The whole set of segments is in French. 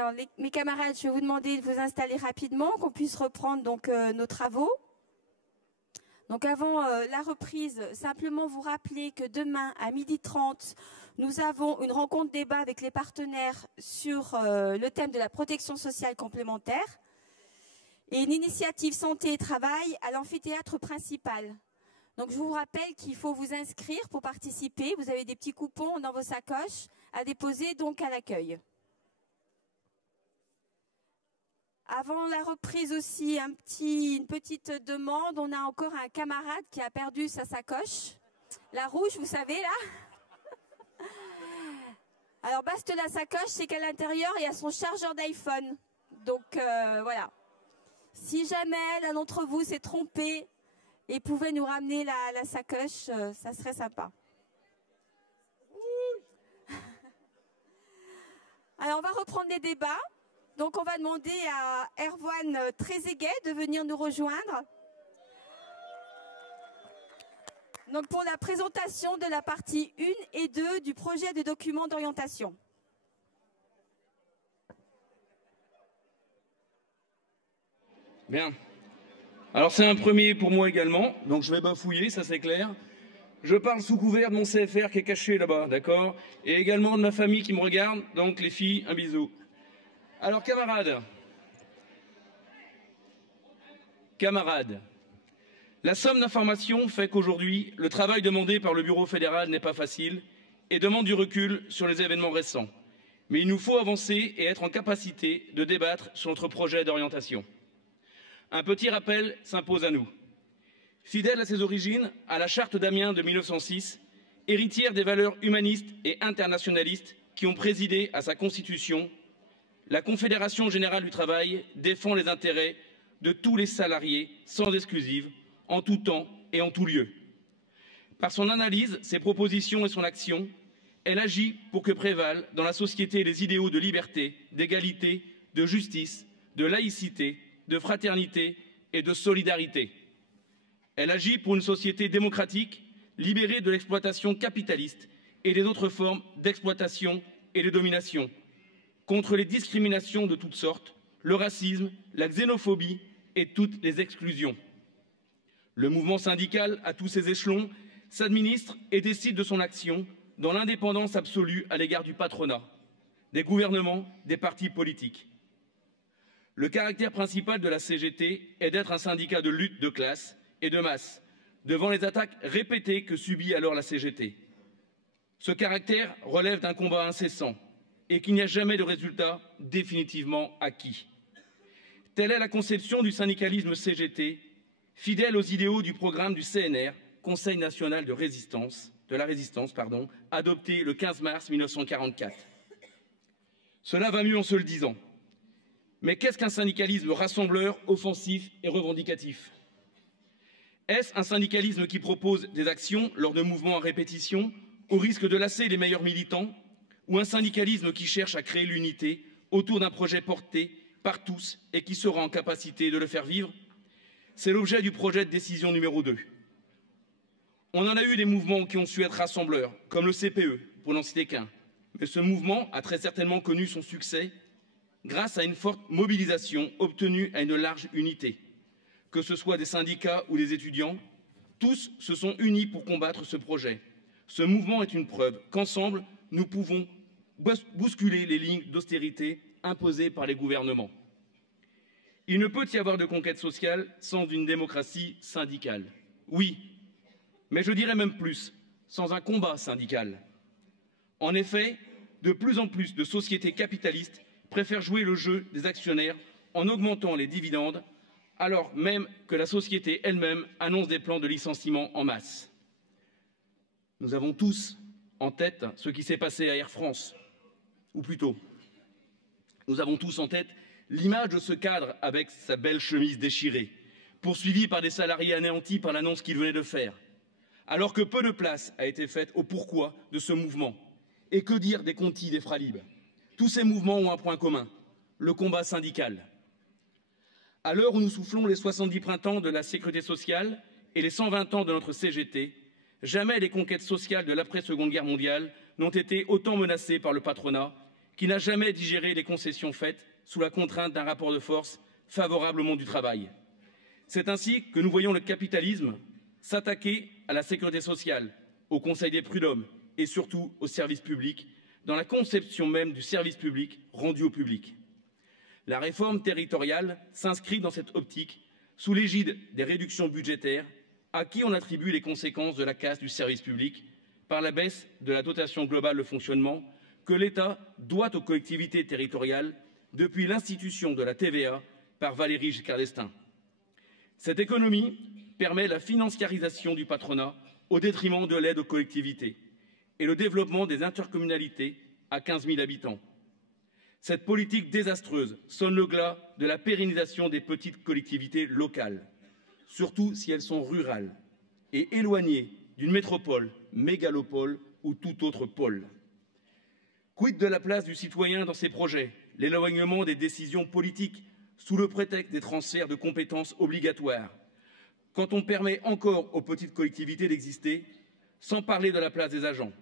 Alors, mes camarades, je vais vous demander de vous installer rapidement, qu'on puisse reprendre donc nos travaux. Donc avant la reprise, simplement vous rappeler que demain à 12h30, nous avons une rencontre débat avec les partenaires sur le thème de la protection sociale complémentaire et une initiative santé et travail à l'amphithéâtre principal. Donc je vous rappelle qu'il faut vous inscrire pour participer. Vous avez des petits coupons dans vos sacoches à déposer donc à l'accueil. Avant la reprise aussi, une petite demande. On a encore un camarade qui a perdu sa sacoche. La rouge, vous savez, là. Alors, baste la sacoche, c'est qu'à l'intérieur, il y a son chargeur d'iPhone. Donc, voilà. Si jamais l'un d'entre vous s'est trompé et pouvait nous ramener la sacoche, ça serait sympa. Alors, on va reprendre les débats. Donc, on va demander à Erwan Trezeguet de venir nous rejoindre. Donc, pour la présentation de la partie 1 et 2 du projet de document d'orientation. Bien. Alors, c'est un premier pour moi également. Donc, je vais bafouiller, ça c'est clair. Je parle sous couvert de mon CFR qui est caché là-bas, d'accord? Et également de ma famille qui me regarde. Donc, les filles, un bisou. Alors, camarades, la somme d'informations fait qu'aujourd'hui, le travail demandé par le Bureau fédéral n'est pas facile et demande du recul sur les événements récents. Mais il nous faut avancer et être en capacité de débattre sur notre projet d'orientation. Un petit rappel s'impose à nous. Fidèle à ses origines, à la charte d'Amiens de 1906, héritière des valeurs humanistes et internationalistes qui ont présidé à sa constitution, la Confédération générale du travail défend les intérêts de tous les salariés, sans exclusive, en tout temps et en tout lieu. Par son analyse, ses propositions et son action, elle agit pour que prévalent dans la société les idéaux de liberté, d'égalité, de justice, de laïcité, de fraternité et de solidarité. Elle agit pour une société démocratique, libérée de l'exploitation capitaliste et des autres formes d'exploitation et de domination, contre les discriminations de toutes sortes, le racisme, la xénophobie et toutes les exclusions. Le mouvement syndical, à tous ses échelons, s'administre et décide de son action dans l'indépendance absolue à l'égard du patronat, des gouvernements, des partis politiques. Le caractère principal de la CGT est d'être un syndicat de lutte de classe et de masse, devant les attaques répétées que subit alors la CGT. Ce caractère relève d'un combat incessant et qu'il n'y a jamais de résultat définitivement acquis. Telle est la conception du syndicalisme CGT, fidèle aux idéaux du programme du CNR, Conseil national de la résistance, adopté le 15 mars 1944. Cela va mieux en se le disant. Mais qu'est-ce qu'un syndicalisme rassembleur, offensif et revendicatif? Est-ce un syndicalisme qui propose des actions lors de mouvements à répétition, au risque de lasser les meilleurs militants, ou un syndicalisme qui cherche à créer l'unité autour d'un projet porté par tous et qui sera en capacité de le faire vivre? C'est l'objet du projet de décision numéro 2. On en a eu des mouvements qui ont su être rassembleurs, comme le CPE, pour n'en citer qu'un. Mais ce mouvement a très certainement connu son succès grâce à une forte mobilisation obtenue à une large unité. Que ce soit des syndicats ou des étudiants, tous se sont unis pour combattre ce projet. Ce mouvement est une preuve qu'ensemble, nous pouvons bousculer les lignes d'austérité imposées par les gouvernements. Il ne peut y avoir de conquête sociale sans une démocratie syndicale. Oui, mais je dirais même plus, sans un combat syndical. En effet, de plus en plus de sociétés capitalistes préfèrent jouer le jeu des actionnaires en augmentant les dividendes, alors même que la société elle-même annonce des plans de licenciement en masse. Nous avons tous en tête ce qui s'est passé à Air France, ou plutôt, nous avons tous en tête l'image de ce cadre avec sa belle chemise déchirée, poursuivi par des salariés anéantis par l'annonce qu'il venait de faire, alors que peu de place a été faite au pourquoi de ce mouvement. Et que dire des Conti, des Fralib? Tous ces mouvements ont un point commun, le combat syndical. À l'heure où nous soufflons les 70 printemps de la sécurité sociale et les 120 ans de notre CGT, jamais les conquêtes sociales de l'après-Seconde Guerre mondiale n'ont été autant menacées par le patronat qui n'a jamais digéré les concessions faites sous la contrainte d'un rapport de force favorable au monde du travail. C'est ainsi que nous voyons le capitalisme s'attaquer à la sécurité sociale, au Conseil des prud'hommes et surtout au service public, dans la conception même du service public rendu au public. La réforme territoriale s'inscrit dans cette optique sous l'égide des réductions budgétaires à qui on attribue les conséquences de la casse du service public par la baisse de la dotation globale de fonctionnement que l'État doit aux collectivités territoriales depuis l'institution de la TVA par Valéry Giscard d'Estaing. Cette économie permet la financiarisation du patronat au détriment de l'aide aux collectivités et le développement des intercommunalités à 15 000 habitants. Cette politique désastreuse sonne le glas de la pérennisation des petites collectivités locales, surtout si elles sont rurales et éloignées d'une métropole, mégalopole ou tout autre pôle. Quid de la place du citoyen dans ces projets? L'éloignement des décisions politiques sous le prétexte des transferts de compétences obligatoires, quand on permet encore aux petites collectivités d'exister, sans parler de la place des agents.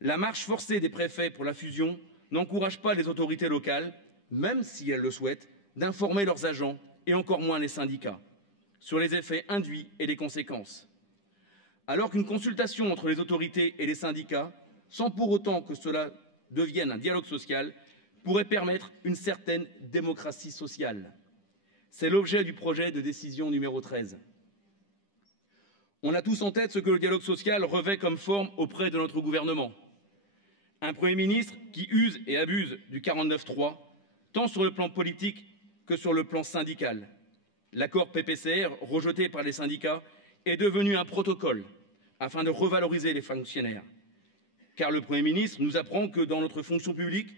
La marche forcée des préfets pour la fusion n'encourage pas les autorités locales, même si elles le souhaitent, d'informer leurs agents et encore moins les syndicats sur les effets induits et les conséquences. Alors qu'une consultation entre les autorités et les syndicats, sans pour autant que cela devienne un dialogue social, pourrait permettre une certaine démocratie sociale. C'est l'objet du projet de décision numéro 13. On a tous en tête ce que le dialogue social revêt comme forme auprès de notre gouvernement. Un Premier ministre qui use et abuse du 49.3, tant sur le plan politique que sur le plan syndical. L'accord PPCR, rejeté par les syndicats, est devenu un protocole afin de revaloriser les fonctionnaires. Car le Premier ministre nous apprend que dans notre fonction publique,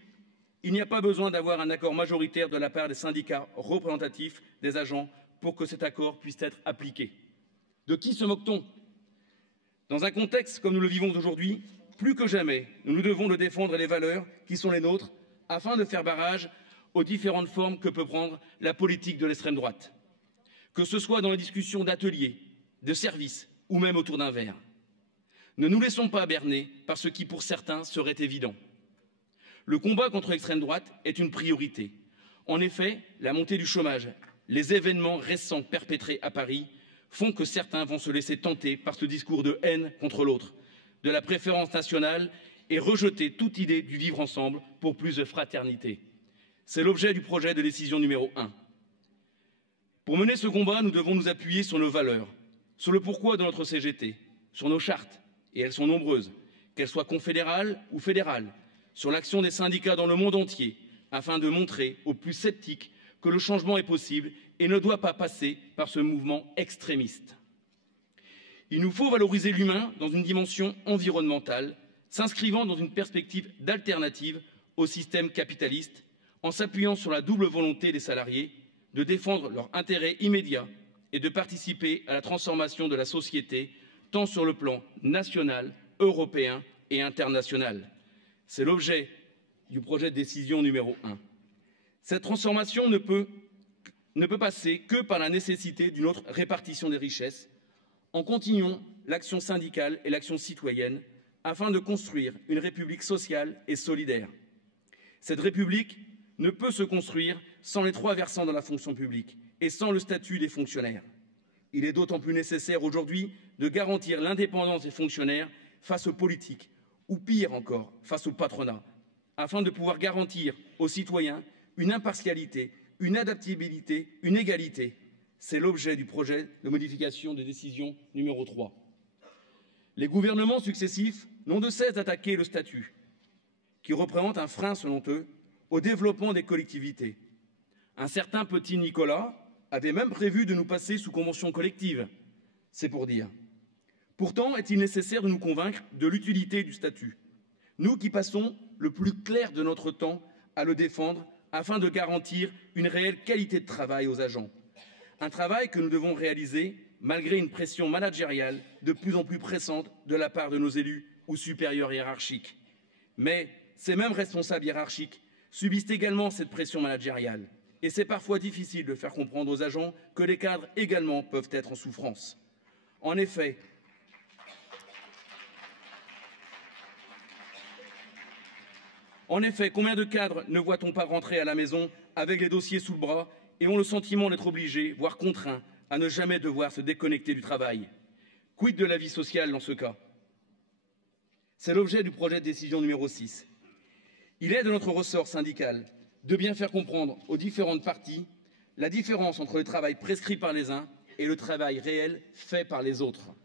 il n'y a pas besoin d'avoir un accord majoritaire de la part des syndicats représentatifs des agents pour que cet accord puisse être appliqué. De qui se moque-t-on? Dans un contexte comme nous le vivons aujourd'hui, plus que jamais, nous devons de défendre les valeurs qui sont les nôtres afin de faire barrage aux différentes formes que peut prendre la politique de l'extrême droite. Que ce soit dans les discussions d'ateliers, de services ou même autour d'un verre. Ne nous laissons pas berner par ce qui pour certains serait évident. Le combat contre l'extrême droite est une priorité. En effet, la montée du chômage, les événements récents perpétrés à Paris font que certains vont se laisser tenter par ce discours de haine contre l'autre, de la préférence nationale et rejeter toute idée du vivre ensemble pour plus de fraternité. C'est l'objet du projet de décision numéro 1. Pour mener ce combat, nous devons nous appuyer sur nos valeurs, sur le pourquoi de notre CGT, sur nos chartes, et elles sont nombreuses, qu'elles soient confédérales ou fédérales, sur l'action des syndicats dans le monde entier, afin de montrer aux plus sceptiques que le changement est possible et ne doit pas passer par ce mouvement extrémiste. Il nous faut valoriser l'humain dans une dimension environnementale, s'inscrivant dans une perspective d'alternative au système capitaliste, en s'appuyant sur la double volonté des salariés de défendre leurs intérêts immédiats et de participer à la transformation de la société, tant sur le plan national, européen et international. C'est l'objet du projet de décision numéro 1. Cette transformation ne peut passer que par la nécessité d'une autre répartition des richesses, en continuant l'action syndicale et l'action citoyenne, afin de construire une République sociale et solidaire. Cette République ne peut se construire sans les 3 versants de la fonction publique et sans le statut des fonctionnaires. Il est d'autant plus nécessaire aujourd'hui de garantir l'indépendance des fonctionnaires face aux politiques, ou pire encore, face au patronat, afin de pouvoir garantir aux citoyens une impartialité, une adaptabilité, une égalité. C'est l'objet du projet de modification de décision numéro 3. Les gouvernements successifs n'ont de cesse d'attaquer le statut, qui représente un frein, selon eux, au développement des collectivités. Un certain petit Nicolas avait même prévu de nous passer sous convention collective, c'est pour dire. Pourtant, est-il nécessaire de nous convaincre de l'utilité du statut, nous qui passons le plus clair de notre temps à le défendre afin de garantir une réelle qualité de travail aux agents. Un travail que nous devons réaliser malgré une pression managériale de plus en plus pressante de la part de nos élus ou supérieurs hiérarchiques. Mais ces mêmes responsables hiérarchiques subissent également cette pression managériale. Et c'est parfois difficile de faire comprendre aux agents que les cadres également peuvent être en souffrance. En effet, En effet, combien de cadres ne voit-on pas rentrer à la maison avec les dossiers sous le bras et ont le sentiment d'être obligés, voire contraints, à ne jamais devoir se déconnecter du travail? Quid de la vie sociale dans ce cas? C'est l'objet du projet de décision numéro 6. Il est de notre ressort syndical de bien faire comprendre aux différentes parties la différence entre le travail prescrit par les uns et le travail réel fait par les autres.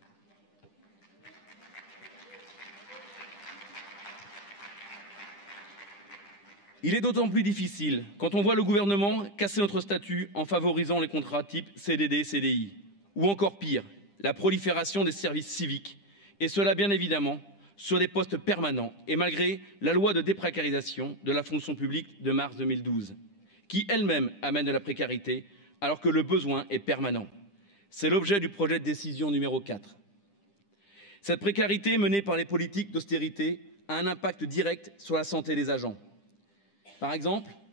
Il est d'autant plus difficile quand on voit le gouvernement casser notre statut en favorisant les contrats type CDD, CDI, ou encore pire, la prolifération des services civiques, et cela bien évidemment sur des postes permanents et malgré la loi de déprécarisation de la fonction publique de mars 2012, qui elle-même amène de la précarité alors que le besoin est permanent. C'est l'objet du projet de décision numéro 4. Cette précarité menée par les politiques d'austérité a un impact direct sur la santé des agents.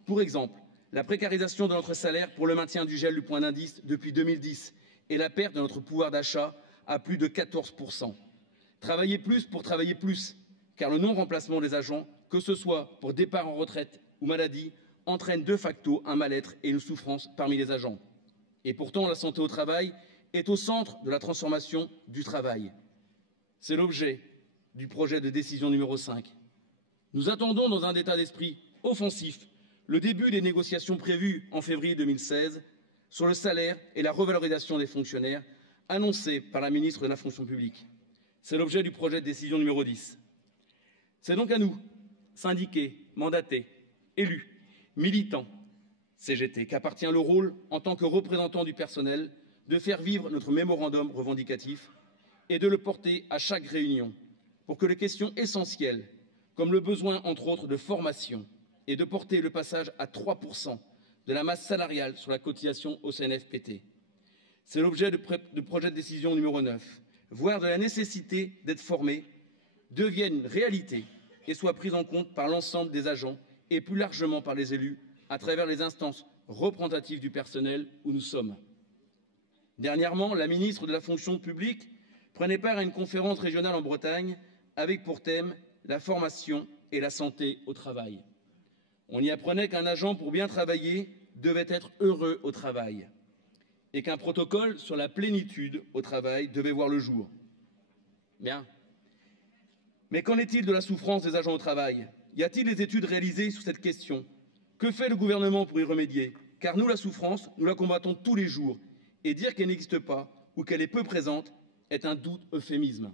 Pour exemple, la précarisation de notre salaire pour le maintien du gel du point d'indice depuis 2010 et la perte de notre pouvoir d'achat à plus de 14%. Travailler plus pour travailler plus, car le non-remplacement des agents, que ce soit pour départ en retraite ou maladie, entraîne de facto un mal-être et une souffrance parmi les agents. Et pourtant, la santé au travail est au centre de la transformation du travail. C'est l'objet du projet de décision numéro 5. Nous attendons dans un état d'esprit offensif le début des négociations prévues en février 2016 sur le salaire et la revalorisation des fonctionnaires annoncées par la ministre de la fonction publique. C'est l'objet du projet de décision numéro 10. C'est donc à nous, syndiqués, mandatés, élus, militants, CGT, qu'appartient le rôle, en tant que représentants du personnel, de faire vivre notre mémorandum revendicatif et de le porter à chaque réunion pour que les questions essentielles, comme le besoin, entre autres, de formation et de porter le passage à 3% de la masse salariale sur la cotisation au CNFPT. C'est l'objet du projet de décision numéro 9. Voire de la nécessité d'être formés, deviennent une réalité et soient prises en compte par l'ensemble des agents et plus largement par les élus à travers les instances représentatives du personnel où nous sommes. Dernièrement, la ministre de la fonction publique prenait part à une conférence régionale en Bretagne avec pour thème la formation et la santé au travail. On y apprenait qu'un agent, pour bien travailler, devait être heureux au travail et qu'un protocole sur la plénitude au travail devait voir le jour. Bien. Mais qu'en est-il de la souffrance des agents au travail? Y a-t-il des études réalisées sur cette question? Que fait le gouvernement pour y remédier? Car nous, la souffrance, nous la combattons tous les jours. Et dire qu'elle n'existe pas ou qu'elle est peu présente est un doute euphémisme.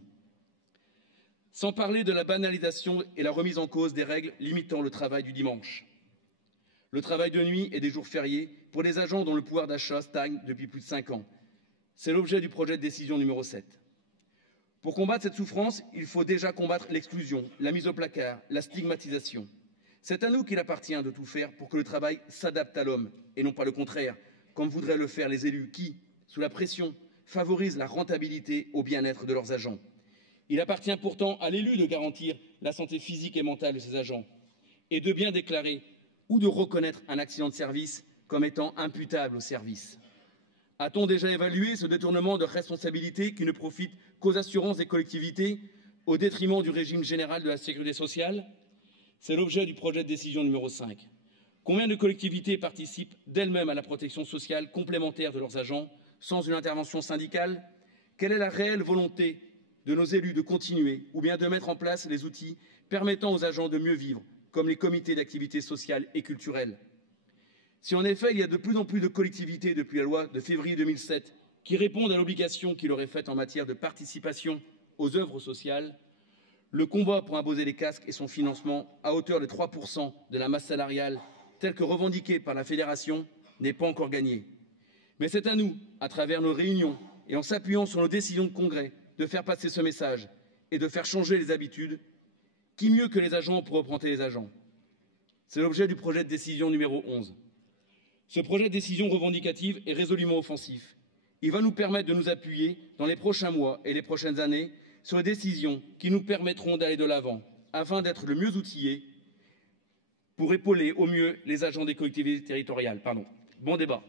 Sans parler de la banalisation et la remise en cause des règles limitant le travail du dimanche. Le travail de nuit et des jours fériés pour les agents dont le pouvoir d'achat stagne depuis plus de 5 ans. C'est l'objet du projet de décision numéro 7. Pour combattre cette souffrance, il faut déjà combattre l'exclusion, la mise au placard, la stigmatisation. C'est à nous qu'il appartient de tout faire pour que le travail s'adapte à l'homme, et non pas le contraire, comme voudraient le faire les élus qui, sous la pression, favorisent la rentabilité au bien-être de leurs agents. Il appartient pourtant à l'élu de garantir la santé physique et mentale de ses agents, et de bien déclarer ou de reconnaître un accident de service comme étant imputable au service. A-t-on déjà évalué ce détournement de responsabilité qui ne profite qu'aux assurances des collectivités au détriment du régime général de la sécurité sociale? C'est l'objet du projet de décision numéro 5. Combien de collectivités participent d'elles-mêmes à la protection sociale complémentaire de leurs agents sans une intervention syndicale? Quelle est la réelle volonté de nos élus de continuer ou bien de mettre en place les outils permettant aux agents de mieux vivre, comme les comités d'activité sociale et culturelle? Si en effet il y a de plus en plus de collectivités depuis la loi de février 2007 qui répondent à l'obligation qui leur est faite en matière de participation aux œuvres sociales, le combat pour imposer les casques et son financement à hauteur de 3% de la masse salariale, tel que revendiqué par la Fédération, n'est pas encore gagné. Mais c'est à nous, à travers nos réunions et en s'appuyant sur nos décisions de congrès, de faire passer ce message et de faire changer les habitudes. Qui mieux que les agents pour représenter les agents? C'est l'objet du projet de décision numéro 11. Ce projet de décision revendicative est résolument offensif. Il va nous permettre de nous appuyer dans les prochains mois et les prochaines années sur les décisions qui nous permettront d'aller de l'avant afin d'être le mieux outillés pour épauler au mieux les agents des collectivités territoriales. Bon débat.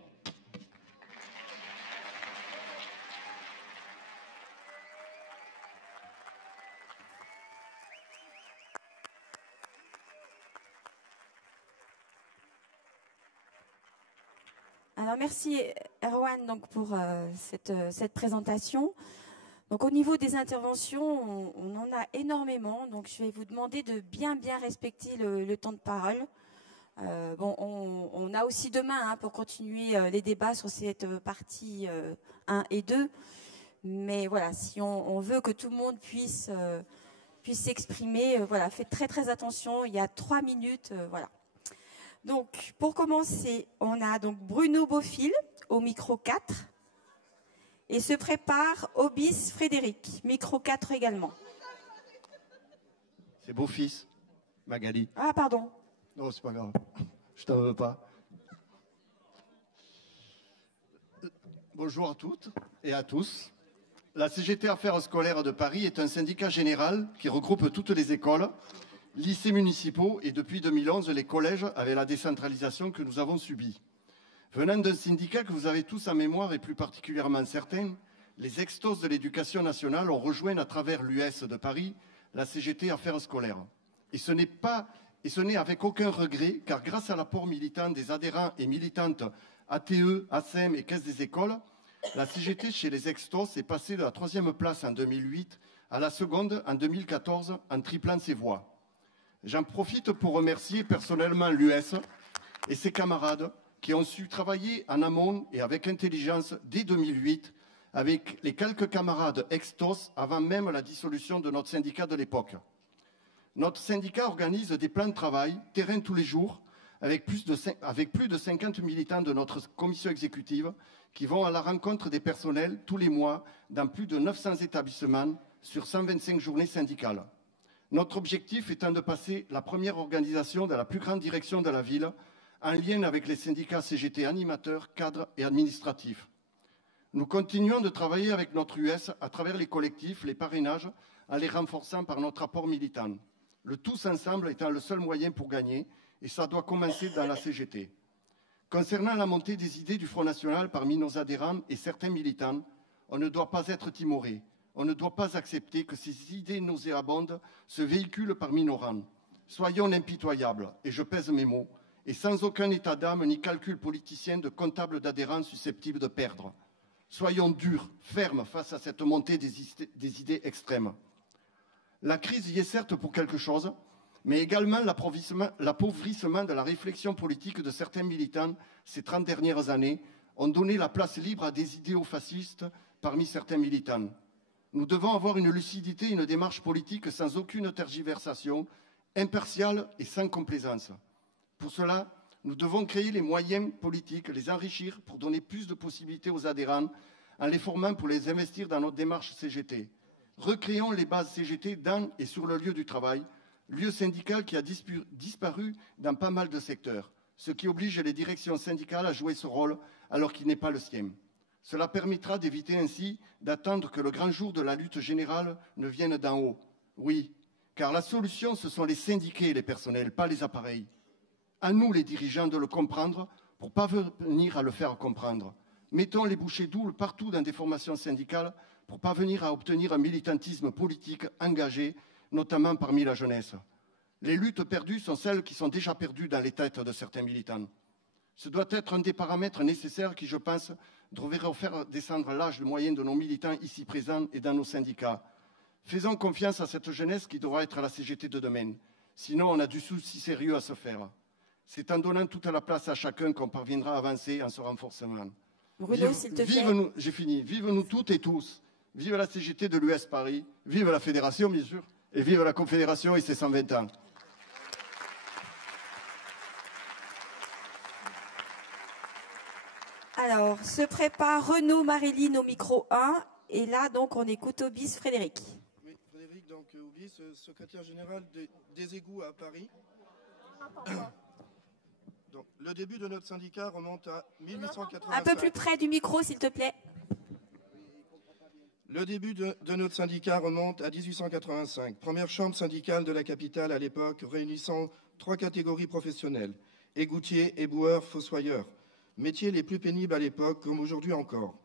Alors merci Erwan donc, pour cette présentation. Donc au niveau des interventions, on en a énormément. Donc je vais vous demander de bien respecter le temps de parole. On a aussi demain pour continuer les débats sur cette partie 1 et 2. Mais voilà, si on veut que tout le monde puisse s'exprimer, voilà, faites très attention. Il y a 3 minutes, voilà. Donc, pour commencer, on a donc Bruno Beaufil au micro 4 et se prépare Obis Frédéric, micro 4 également. C'est beau-fils, Magali. Ah, pardon. Non, c'est pas grave, je t'en veux pas. Bonjour à toutes et à tous. La CGT Affaires scolaires de Paris est un syndicat général qui regroupe toutes les écoles, lycées municipaux et depuis 2011 les collèges avec la décentralisation que nous avons subie. Venant d'un syndicat que vous avez tous en mémoire et plus particulièrement certains, les extos de l'éducation nationale ont rejoint à travers l'US de Paris la CGT Affaires scolaires. Et ce n'est avec aucun regret car grâce à l'apport militant des adhérents et militantes ATE, ASEM et Caisse des écoles, la CGT chez les extos est passée de la 3e place en 2008 à la 2e en 2014 en triplant ses voix. J'en profite pour remercier personnellement l'US et ses camarades qui ont su travailler en amont et avec intelligence dès 2008 avec les quelques camarades extos avant même la dissolution de notre syndicat de l'époque. Notre syndicat organise des plans de travail, terrain tous les jours, avec plus de 50 militants de notre commission exécutive qui vont à la rencontre des personnels tous les mois dans plus de 900 établissements sur 125 journées syndicales. Notre objectif étant de passer la première organisation de la plus grande direction de la ville en lien avec les syndicats CGT animateurs, cadres et administratifs. Nous continuons de travailler avec notre US à travers les collectifs, les parrainages, en les renforçant par notre apport militant. Le tous ensemble étant le seul moyen pour gagner, et ça doit commencer dans la CGT. Concernant la montée des idées du Front National parmi nos adhérents et certains militants, on ne doit pas être timoré. On ne doit pas accepter que ces idées nauséabondes se véhiculent parmi nos rangs. Soyons impitoyables, et je pèse mes mots, et sans aucun état d'âme ni calcul politicien de comptable d'adhérents susceptibles de perdre. Soyons durs, fermes face à cette montée des idées extrêmes. La crise y est certes pour quelque chose, mais également l'appauvrissement de la réflexion politique de certains militants ces 30 dernières années ont donné la place libre à des idéaux fascistes parmi certains militants. Nous devons avoir une lucidité et une démarche politique sans aucune tergiversation, impartiale et sans complaisance. Pour cela, nous devons créer les moyens politiques, les enrichir pour donner plus de possibilités aux adhérents en les formant pour les investir dans notre démarche CGT. Recréons les bases CGT dans et sur le lieu du travail, lieu syndical qui a disparu dans pas mal de secteurs, ce qui oblige les directions syndicales à jouer ce rôle alors qu'il n'est pas le sien. Cela permettra d'éviter ainsi d'attendre que le grand jour de la lutte générale ne vienne d'en haut. Oui, car la solution, ce sont les syndiqués et les personnels, pas les appareils. À nous, les dirigeants, de le comprendre pour parvenir à le faire comprendre. Mettons les bouchées doubles partout dans des formations syndicales pour parvenir à obtenir un militantisme politique engagé, notamment parmi la jeunesse. Les luttes perdues sont celles qui sont déjà perdues dans les têtes de certains militants. Ce doit être un des paramètres nécessaires qui, je pense, devrait faire descendre l'âge moyen de nos militants ici présents et dans nos syndicats. Faisons confiance à cette jeunesse qui devra être la CGT de demain. Sinon, on a du souci sérieux à se faire. C'est en donnant toute la place à chacun qu'on parviendra à avancer en se renforçant. Bruno, s'il te plaît. J'ai fini. Vive-nous toutes et tous. Vive la CGT de l'US Paris. Vive la Fédération, bien sûr. Et vive la Confédération et ses 120 ans. Alors, se prépare Renaud Maréline au micro 1. Et là, donc, on écoute Obis Frédéric. Oui, Frédéric, donc Obis, secrétaire général des égouts à Paris. Donc, le début de notre syndicat remonte à 1885. Un peu plus près du micro, s'il te plaît. Le début de notre syndicat remonte à 1885. Première chambre syndicale de la capitale à l'époque, réunissant 3 catégories professionnelles. Égoutiers, éboueurs, fossoyeurs. Métiers les plus pénibles à l'époque, comme aujourd'hui encore.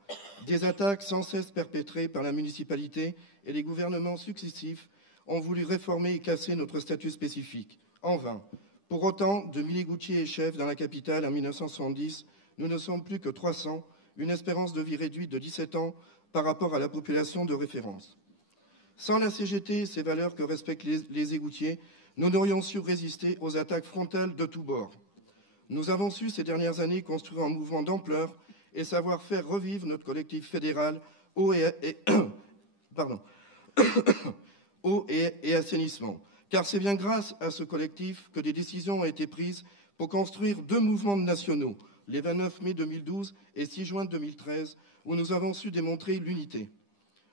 Des attaques sans cesse perpétrées par la municipalité et les gouvernements successifs ont voulu réformer et casser notre statut spécifique. En vain. Pour autant, de milliers goutiers et chefs dans la capitale en 1970 nous ne sommes plus que 300, une espérance de vie réduite de 17 ans par rapport à la population de référence. Sans la CGT et ses valeurs que respectent les égoutiers, nous n'aurions su résister aux attaques frontales de tous bords. Nous avons su ces dernières années construire un mouvement d'ampleur et savoir faire revivre notre collectif fédéral eau et assainissement. Car c'est bien grâce à ce collectif que des décisions ont été prises pour construire 2 mouvements nationaux, les 29 mai 2012 et 6 juin 2013, où nous avons su démontrer l'unité.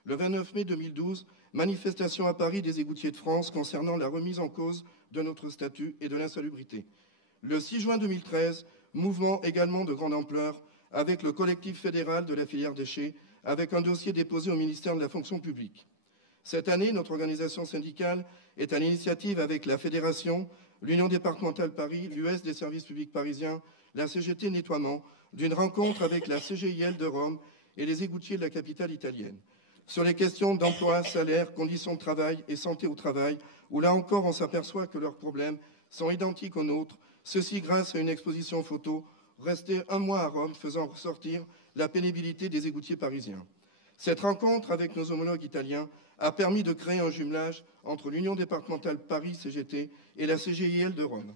Le 29 mai 2012, manifestation à Paris des égoutiers de France concernant la remise en cause de notre statut et de l'insalubrité. Le 6 juin 2013, mouvement également de grande ampleur avec le collectif fédéral de la filière déchets, avec un dossier déposé au ministère de la fonction publique. Cette année, notre organisation syndicale est à l'initiative avec la Fédération, l'Union départementale Paris, l'US des services publics parisiens, la CGT Nettoiement, d'une rencontre avec la CGIL de Rome et les égoutiers de la capitale italienne, sur les questions d'emploi, salaire, conditions de travail et santé au travail, où là encore on s'aperçoit que leurs problèmes sont identiques aux nôtres, ceci grâce à une exposition photo restée 1 mois à Rome, faisant ressortir la pénibilité des égoutiers parisiens. Cette rencontre avec nos homologues italiens a permis de créer un jumelage entre l'Union départementale Paris-CGT et la CGIL de Rome.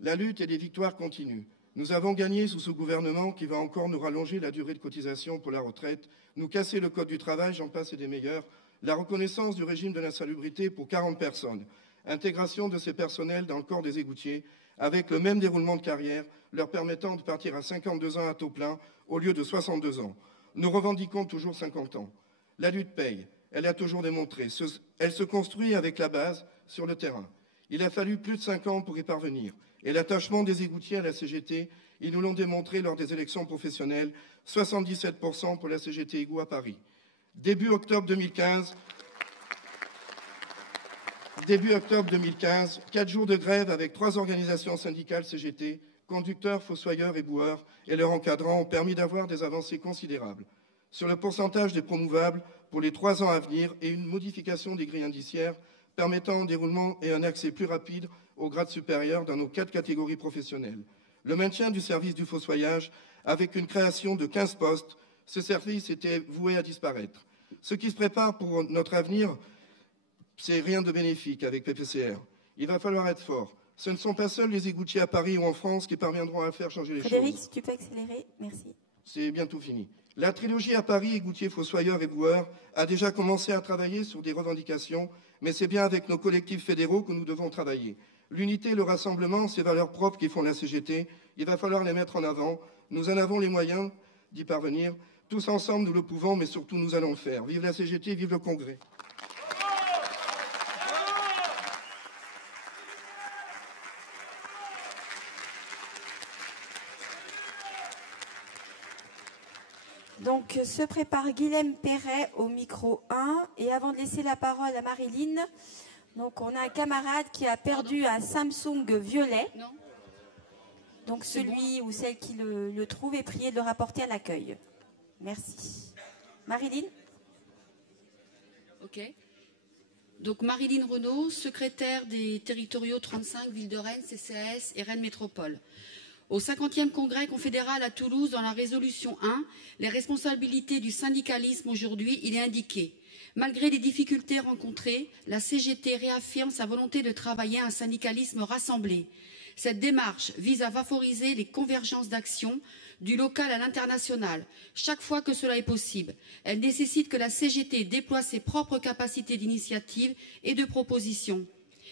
La lutte et les victoires continuent. Nous avons gagné sous ce gouvernement qui va encore nous rallonger la durée de cotisation pour la retraite, nous casser le code du travail, j'en passe et des meilleurs, la reconnaissance du régime de l'insalubrité pour 40 personnes, intégration de ces personnels dans le corps des égoutiers, avec le même déroulement de carrière, leur permettant de partir à 52 ans à taux plein au lieu de 62 ans. Nous revendiquons toujours 50 ans. La lutte paye, elle a toujours démontré. Elle se construit avec la base sur le terrain. Il a fallu plus de 5 ans pour y parvenir. Et l'attachement des égoutiers à la CGT, ils nous l'ont démontré lors des élections professionnelles, 77% pour la CGT Égou à Paris. Début octobre 2015, 4 jours de grève avec 3 organisations syndicales CGT, conducteurs, fossoyeurs et boueurs, et leurs encadrants ont permis d'avoir des avancées considérables. Sur le pourcentage des promouvables pour les 3 ans à venir et une modification des grilles indiciaires permettant un déroulement et un accès plus rapide au grade supérieur dans nos 4 catégories professionnelles. Le maintien du service du fossoyage avec une création de 15 postes, ce service était voué à disparaître. Ce qui se prépare pour notre avenir, c'est rien de bénéfique avec PPCR. Il va falloir être fort. Ce ne sont pas seuls les égoutiers à Paris ou en France qui parviendront à faire changer les choses. Frédéric, si tu peux accélérer, merci. C'est bientôt fini. La trilogie à Paris, égoutiers, fossoyeurs et boueurs, a déjà commencé à travailler sur des revendications, mais c'est bien avec nos collectifs fédéraux que nous devons travailler. L'unité, le rassemblement, ces valeurs propres qui font la CGT, il va falloir les mettre en avant. Nous en avons les moyens d'y parvenir. Tous ensemble, nous le pouvons, mais surtout, nous allons le faire. Vive la CGT, vive le Congrès. Donc, se prépare Guilhem Perret au micro 1. Et avant de laisser la parole à Marilyn, donc on a un camarade qui a perdu un Samsung violet. Non. Donc celui ou celle qui le trouve est prié de le rapporter à l'accueil. Merci. Marilyn. Ok. Donc Marilyn Renaud, secrétaire des territoriaux 35, Ville de Rennes, CCAS et Rennes Métropole. Au 50e congrès confédéral à Toulouse, dans la résolution 1, les responsabilités du syndicalisme aujourd'hui, il est indiqué. Malgré les difficultés rencontrées, la CGT réaffirme sa volonté de travailler à un syndicalisme rassemblé. Cette démarche vise à favoriser les convergences d'action du local à l'international, chaque fois que cela est possible. Elle nécessite que la CGT déploie ses propres capacités d'initiative et de proposition.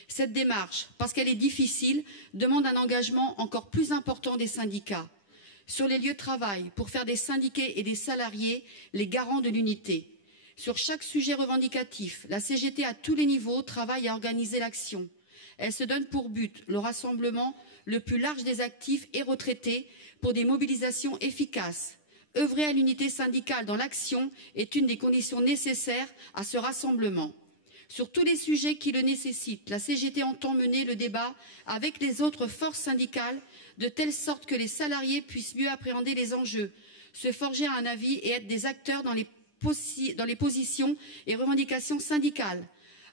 Cette démarche, parce qu'elle est difficile, demande un engagement encore plus important des syndicats. Sur les lieux de travail, pour faire des syndiqués et des salariés les garants de l'unité. Sur chaque sujet revendicatif, la CGT à tous les niveaux travaille à organiser l'action. Elle se donne pour but le rassemblement le plus large des actifs et retraités pour des mobilisations efficaces. Œuvrer à l'unité syndicale dans l'action est une des conditions nécessaires à ce rassemblement. Sur tous les sujets qui le nécessitent, la CGT entend mener le débat avec les autres forces syndicales de telle sorte que les salariés puissent mieux appréhender les enjeux, se forger un avis et être des acteurs dans les positions et revendications syndicales.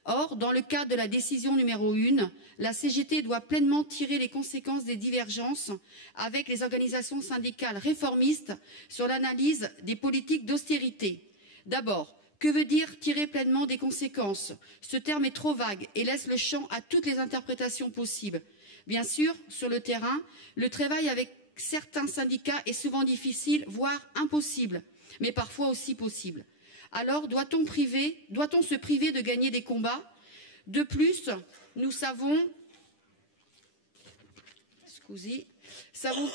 Or, dans le cadre de la décision numéro 1, la CGT doit pleinement tirer les conséquences des divergences avec les organisations syndicales réformistes sur l'analyse des politiques d'austérité. D'abord, que veut dire tirer pleinement des conséquences? Ce terme est trop vague et laisse le champ à toutes les interprétations possibles. Bien sûr, sur le terrain, le travail avec certains syndicats est souvent difficile, voire impossible, mais parfois aussi possible. Alors, doit-on se priver de gagner des combats? De plus, nous savons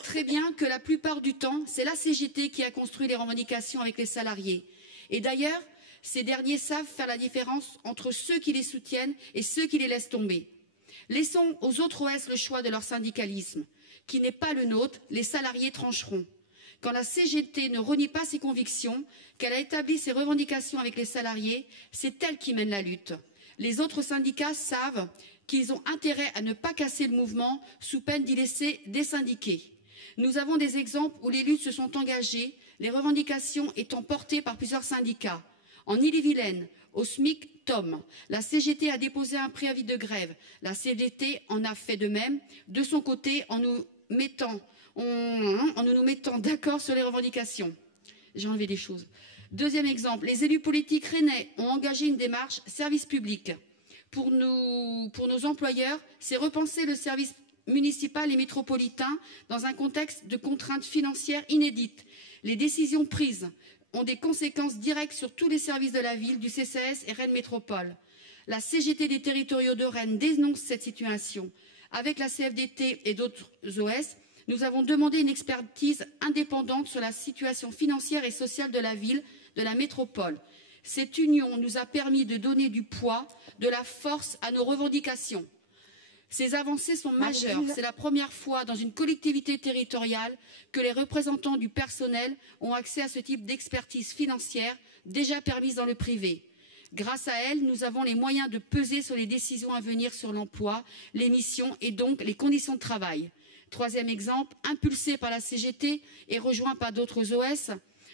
très bien que la plupart du temps, c'est la CGT qui a construit les revendications avec les salariés. Et d'ailleurs, ces derniers savent faire la différence entre ceux qui les soutiennent et ceux qui les laissent tomber. Laissons aux autres OS le choix de leur syndicalisme, qui n'est pas le nôtre, les salariés trancheront. Quand la CGT ne renie pas ses convictions, qu'elle a établi ses revendications avec les salariés, c'est elle qui mène la lutte. Les autres syndicats savent qu'ils ont intérêt à ne pas casser le mouvement sous peine d'y laisser désyndiquer. Nous avons des exemples où les luttes se sont engagées, les revendications étant portées par plusieurs syndicats. En Ille-et-Vilaine, au SMIC TOM, la CGT a déposé un préavis de grève. La CGT en a fait de même, de son côté, en nous mettant d'accord sur les revendications. J'ai enlevé des choses. Deuxième exemple, les élus politiques rennais ont engagé une démarche service public. Pour nos employeurs, c'est repenser le service municipal et métropolitain dans un contexte de contraintes financières inédites. Les décisions prises ont des conséquences directes sur tous les services de la ville, du CCAS et Rennes Métropole. La CGT des territoriaux de Rennes dénonce cette situation. Avec la CFDT et d'autres OS, nous avons demandé une expertise indépendante sur la situation financière et sociale de la ville, de la métropole. Cette union nous a permis de donner du poids, de la force à nos revendications. Ces avancées sont majeures. C'est la première fois dans une collectivité territoriale que les représentants du personnel ont accès à ce type d'expertise financière déjà permise dans le privé. Grâce à elle, nous avons les moyens de peser sur les décisions à venir sur l'emploi, les missions et donc les conditions de travail. Troisième exemple, impulsé par la CGT et rejoint par d'autres OS,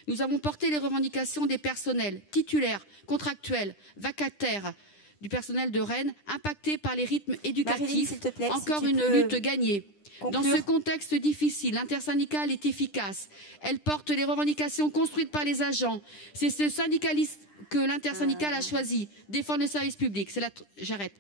nous avons porté les revendications des personnels titulaires, contractuels, vacataires du personnel de Rennes, impactés par les rythmes éducatifs. Maryline, encore une lutte gagnée. Conclure. Dans ce contexte difficile, l'intersyndicale est efficace. Elle porte les revendications construites par les agents. C'est ce syndicaliste que l'intersyndicale a choisi, défendre le service public. J'arrête.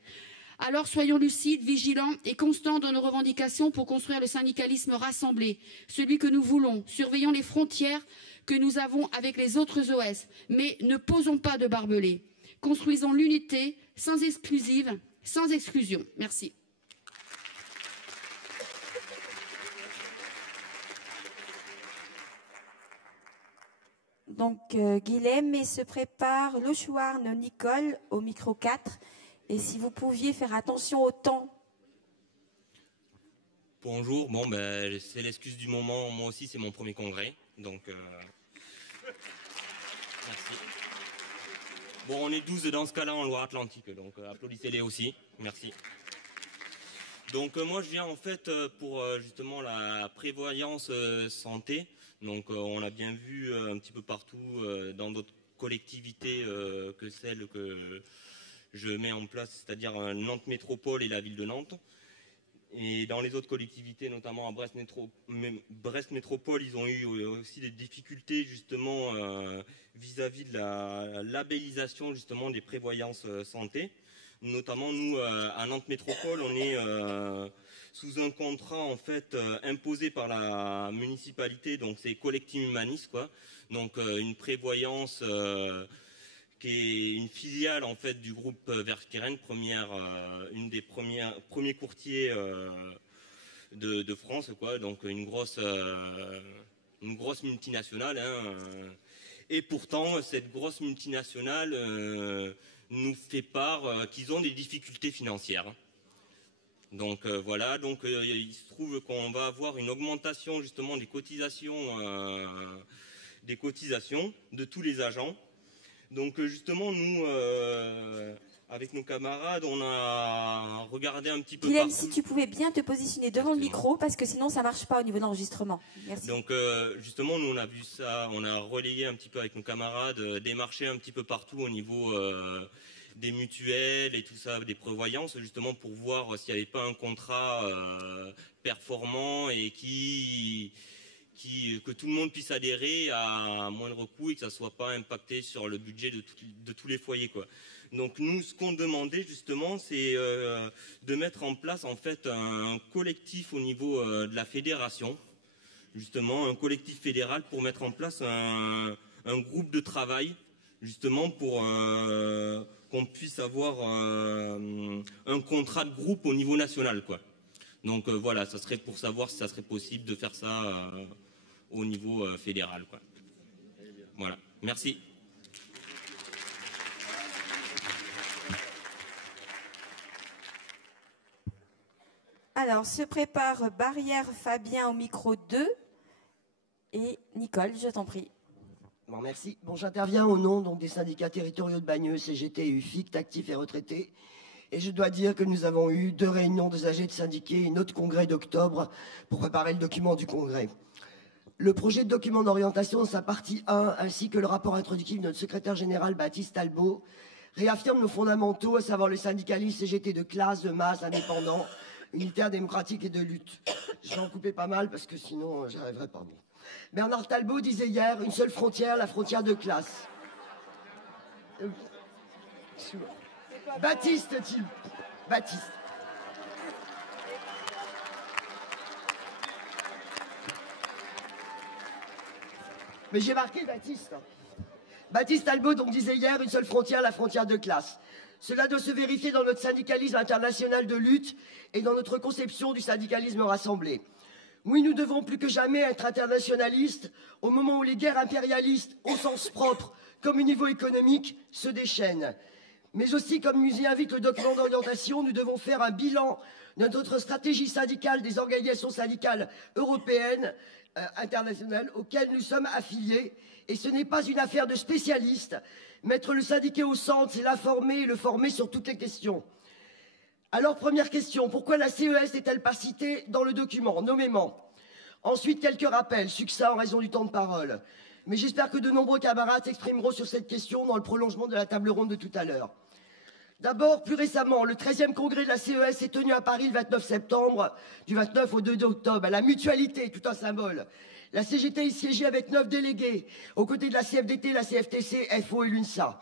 Alors soyons lucides, vigilants et constants dans nos revendications pour construire le syndicalisme rassemblé, celui que nous voulons. Surveillons les frontières que nous avons avec les autres OS, mais ne posons pas de barbelés. Construisons l'unité sans exclusion. Merci. Donc Guilhem, et se prépare le Chouarn Nicole au micro 4. Et si vous pouviez faire attention au temps. Bonjour, c'est l'excuse du moment, moi aussi c'est mon premier congrès, donc merci. Bon, on est 12 dans ce cas-là en Loire-Atlantique, donc applaudissez-les aussi, merci. Donc moi je viens en fait pour justement la prévoyance santé, donc on l'a bien vu un petit peu partout dans d'autres collectivités que celles que je mets en place, c'est-à-dire Nantes Métropole et la ville de Nantes. Et dans les autres collectivités, notamment à Brest Métropole, ils ont eu aussi des difficultés justement vis-à-vis de la labellisation justement des prévoyances santé. Notamment nous, à Nantes Métropole, on est sous un contrat en fait imposé par la municipalité, donc c'est Collectim Humanis, quoi. Donc une prévoyance qui est une filiale en fait du groupe Verskiren, une des premiers courtiers de France, quoi. Donc une grosse multinationale. Et pourtant, cette grosse multinationale nous fait part qu'ils ont des difficultés financières. Donc voilà, donc il se trouve qu'on va avoir une augmentation justement des cotisations de tous les agents. Donc justement, nous, avec nos camarades, on a regardé un petit peu Guilhem, si tu pouvais bien te positionner devant le micro, parce que sinon ça ne marche pas au niveau de l'enregistrement. Merci. Donc justement, nous on a vu ça, on a relayé un petit peu avec nos camarades, démarché un petit peu partout au niveau des mutuelles et tout ça, des prévoyances, justement pour voir s'il n'y avait pas un contrat performant et que tout le monde puisse adhérer à moindre coût et que ça ne soit pas impacté sur le budget de tous les foyers, quoi. Donc nous, ce qu'on demandait justement, c'est de mettre en place en fait un collectif au niveau de la fédération, justement un collectif fédéral pour mettre en place un groupe de travail, justement pour qu'on puisse avoir un contrat de groupe au niveau national, quoi. Donc voilà, ça serait pour savoir si ça serait possible de faire ça au niveau fédéral, quoi. Voilà, merci. Alors, se prépare Barrière Fabien au micro 2 et Nicole, je t'en prie. Bon, merci. Bon, j'interviens au nom donc, des syndicats territoriaux de Bagneux, CGT et UFIC, actifs et retraités. Et je dois dire que nous avons eu 2 réunions des AG de syndiqués et notre congrès d'octobre pour préparer le document du congrès. Le projet de document d'orientation, sa partie 1, ainsi que le rapport introductif de notre secrétaire général Baptiste Talbot, réaffirment nos fondamentaux, à savoir le syndicalisme CGT de classe, de masse, indépendant, unitaire, démocratique et de lutte. Je vais en couper pas mal parce que sinon, j'y arriverai pas. Bernard Talbot disait hier, une seule frontière, la frontière de classe. Baptiste, Baptiste. Mais j'ai marqué Baptiste. Baptiste Talbot donc disait hier, une seule frontière, la frontière de classe. Cela doit se vérifier dans notre syndicalisme international de lutte et dans notre conception du syndicalisme rassemblé. Oui, nous devons plus que jamais être internationalistes au moment où les guerres impérialistes, au sens propre comme au niveau économique, se déchaînent. Mais aussi, comme nous y invite le document d'orientation, nous devons faire un bilan de notre stratégie syndicale des organisations syndicales européennes, internationales, auxquelles nous sommes affiliés. Et ce n'est pas une affaire de spécialistes. Mettre le syndiqué au centre, c'est l'informer et le former sur toutes les questions. Alors, première question, pourquoi la CES n'est-elle pas citée dans le document, nommément? Ensuite, quelques rappels, succincts en raison du temps de parole. Mais j'espère que de nombreux camarades s'exprimeront sur cette question dans le prolongement de la table ronde de tout à l'heure. D'abord, plus récemment, le 13e congrès de la CES s'est tenu à Paris le 29 septembre, du 29 au 2 octobre, à la mutualité, tout un symbole. La CGT y siégeait avec 9 délégués, aux côtés de la CFDT, la CFTC, FO et l'UNSA.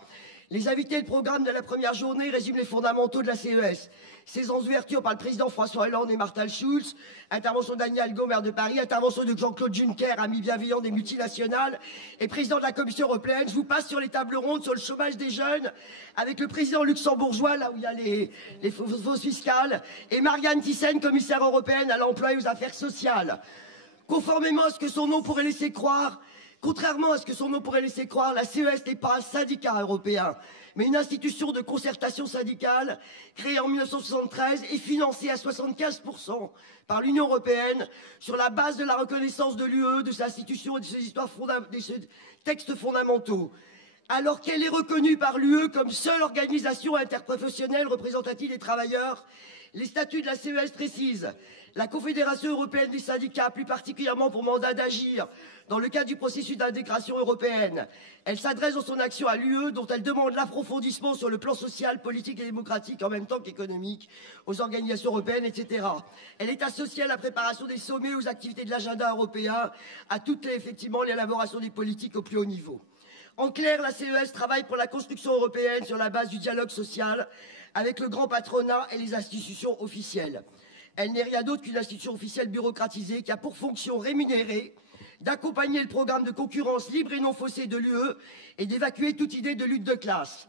Les invités et le programme de la première journée résument les fondamentaux de la CES. Séance d'ouverture par le président François Hollande et Martin Schulz, intervention d'Anne Hidalgo, maire de Paris, intervention de Jean-Claude Juncker, ami bienveillant des multinationales, et président de la Commission européenne. Je vous passe sur les tables rondes sur le chômage des jeunes, avec le président luxembourgeois, là où il y a les fausses fiscales, et Marianne Thyssen, commissaire européenne à l'emploi et aux affaires sociales. Conformément à ce que son nom pourrait laisser croire, contrairement à ce que son nom pourrait laisser croire, la CES n'est pas un syndicat européen, mais une institution de concertation syndicale créée en 1973 et financée à 75% par l'Union européenne sur la base de la reconnaissance de l'UE, de ses institutions et de ses textes fondamentaux. Alors qu'elle est reconnue par l'UE comme seule organisation interprofessionnelle représentative des travailleurs, les statuts de la CES précisent: la Confédération européenne des syndicats, plus particulièrement pour mandat d'agir dans le cadre du processus d'intégration européenne. Elle s'adresse dans son action à l'UE, dont elle demande l'approfondissement sur le plan social, politique et démocratique, en même temps qu'économique, aux organisations européennes, etc. Elle est associée à la préparation des sommets, aux activités de l'agenda européen, à toute effectivement l'élaboration des politiques au plus haut niveau. En clair, la CES travaille pour la construction européenne sur la base du dialogue social avec le grand patronat et les institutions officielles. Elle n'est rien d'autre qu'une institution officielle bureaucratisée qui a pour fonction rémunérée d'accompagner le programme de concurrence libre et non faussée de l'UE et d'évacuer toute idée de lutte de classe.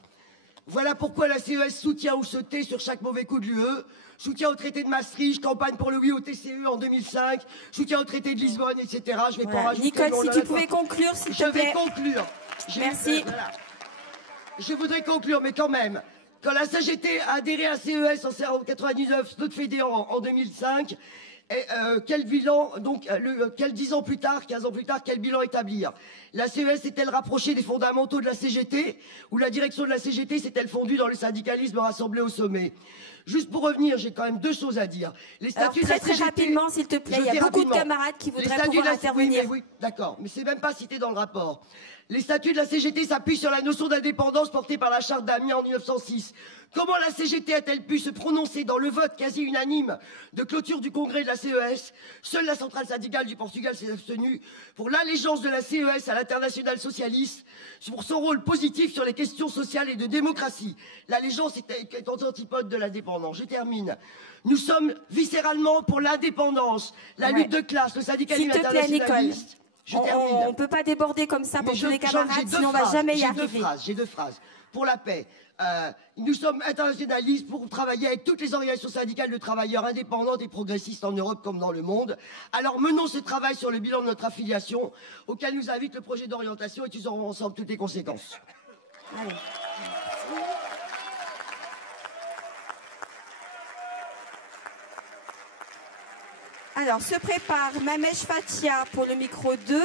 Voilà pourquoi la CES soutient ou se tait sur chaque mauvais coup de l'UE, soutien au traité de Maastricht, campagne pour le oui au TCE en 2005, soutien au traité de Lisbonne, etc. Je vais pas en rajouter. Nicole, si tu pouvais conclure, s'il te plaît. Je vais conclure. Merci. Voilà. Je voudrais conclure, mais quand même. Quand la CGT a adhéré à CES en 1999, notre fédé en 2005, et, quel bilan, donc, 10 ans plus tard, 15 ans plus tard, quel bilan établir? La CES s'est-elle rapprochée des fondamentaux de la CGT, ou la direction de la CGT s'est-elle fondue dans le syndicalisme rassemblé au sommet? Juste pour revenir, j'ai quand même 2 choses à dire. Les statuts de la très CGT... rapidement, s'il te plaît. Il y a beaucoup de camarades qui voudraient pouvoir intervenir. Oui, d'accord, mais c'est même pas cité dans le rapport. Les statuts de la CGT s'appuient sur la notion d'indépendance portée par la charte d'Amiens en 1906. Comment la CGT a-t-elle pu se prononcer dans le vote quasi unanime de clôture du congrès de la CES? Seule la centrale syndicale du Portugal s'est abstenue pour l'allégeance de la CES à l'internationale socialiste, pour son rôle positif sur les questions sociales et de démocratie. L'allégeance est en antipode de l'indépendance. Je termine. Nous sommes viscéralement pour l'indépendance, la lutte de classe, le syndicalisme internationaliste. On ne peut pas déborder comme ça pour tous les camarades, sinon on ne va jamais y arriver. J'ai 2 phrases. Pour la paix, nous sommes internationalistes pour travailler avec toutes les organisations syndicales de travailleurs indépendantes et progressistes en Europe comme dans le monde. Alors menons ce travail sur le bilan de notre affiliation, auquel nous invite le projet d'orientation, et nous aurons ensemble toutes les conséquences. Allez. Alors, se prépare Mamèche Fathia pour le micro 2.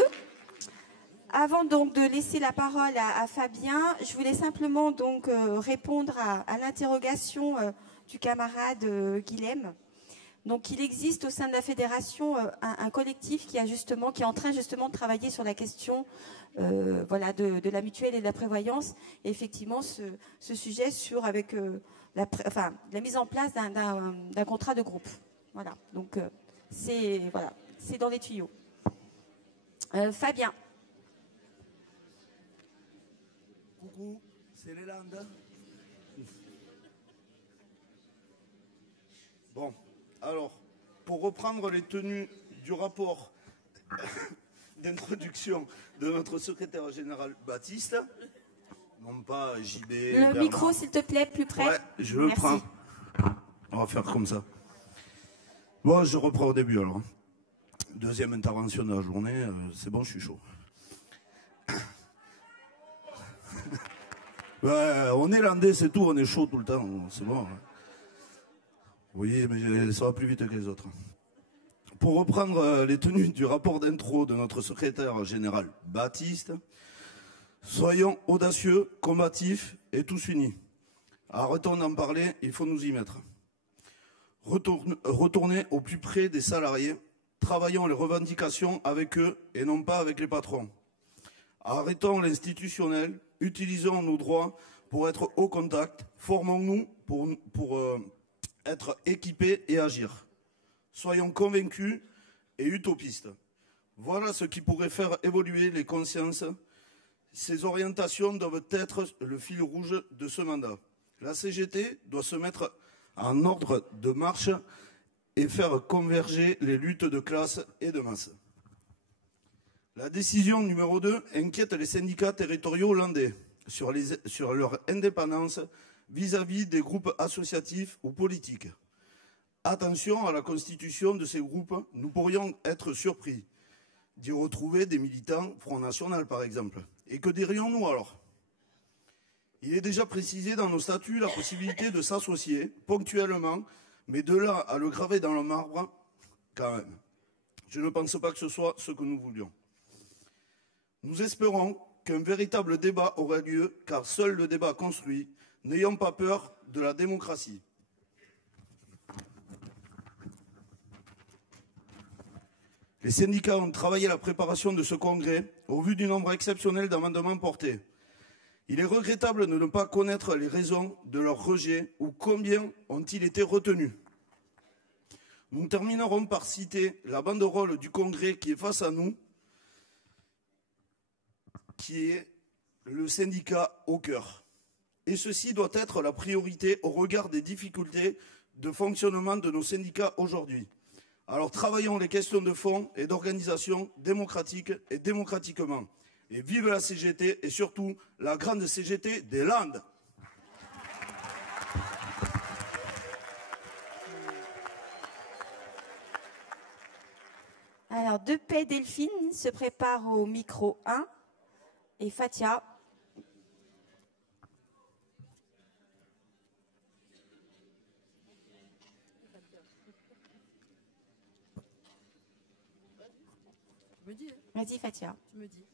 Avant donc de laisser la parole à Fabien, je voulais simplement donc répondre à l'interrogation du camarade Guilhem. Donc, il existe au sein de la fédération un collectif qui est en train justement de travailler sur la question voilà, de la mutuelle et de la prévoyance. Et effectivement, ce sujet avec la mise en place d'un contrat de groupe. Voilà. Donc, c'est dans les tuyaux. Fabien. Coucou, c'est Lélande. Bon, alors, pour reprendre les tenues du rapport d'introduction de notre secrétaire général Baptiste, non pas JB... Le Bernard. micro, s'il te plaît, plus près. Ouais, je le prends. On va faire comme ça. Bon, je reprends au début alors. Deuxième intervention de la journée, c'est bon, je suis chaud. Ouais, on est landais, c'est tout, on est chaud tout le temps, c'est bon. Oui, mais ça va plus vite que les autres. Pour reprendre les tenues du rapport d'intro de notre secrétaire général Baptiste, soyons audacieux, combatifs et tous unis. Arrêtons d'en parler, il faut nous y mettre. Retourner au plus près des salariés, travaillons les revendications avec eux et non pas avec les patrons. Arrêtons l'institutionnel, utilisons nos droits pour être au contact, formons-nous pour être équipés et agir. Soyons convaincus et utopistes. Voilà ce qui pourrait faire évoluer les consciences. Ces orientations doivent être le fil rouge de ce mandat. La CGT doit se mettre en ordre de marche et faire converger les luttes de classe et de masse. La décision numéro 2 inquiète les syndicats territoriaux hollandais sur leur indépendance vis-à-vis des groupes associatifs ou politiques. Attention à la constitution de ces groupes, nous pourrions être surpris d'y retrouver des militants Front National par exemple. Et que dirions-nous alors ? Il est déjà précisé dans nos statuts la possibilité de s'associer ponctuellement, mais de là à le graver dans le marbre, quand même. Je ne pense pas que ce soit ce que nous voulions. Nous espérons qu'un véritable débat aura lieu, car seul le débat construit. N'ayons pas peur de la démocratie. Les syndicats ont travaillé à la préparation de ce congrès au vu du nombre exceptionnel d'amendements portés. Il est regrettable de ne pas connaître les raisons de leur rejet ou combien ont-ils été retenus. Nous terminerons par citer la banderole du congrès qui est face à nous, qui est le syndicat au cœur. Et ceci doit être la priorité au regard des difficultés de fonctionnement de nos syndicats aujourd'hui. Alors travaillons les questions de fond et d'organisation démocratique et démocratiquement. Et vive la CGT et surtout la grande CGT des Landes. Alors, De Paix Delphine se prépare au micro 1 et Fathia. Vas-y, Fathia. Je me dis.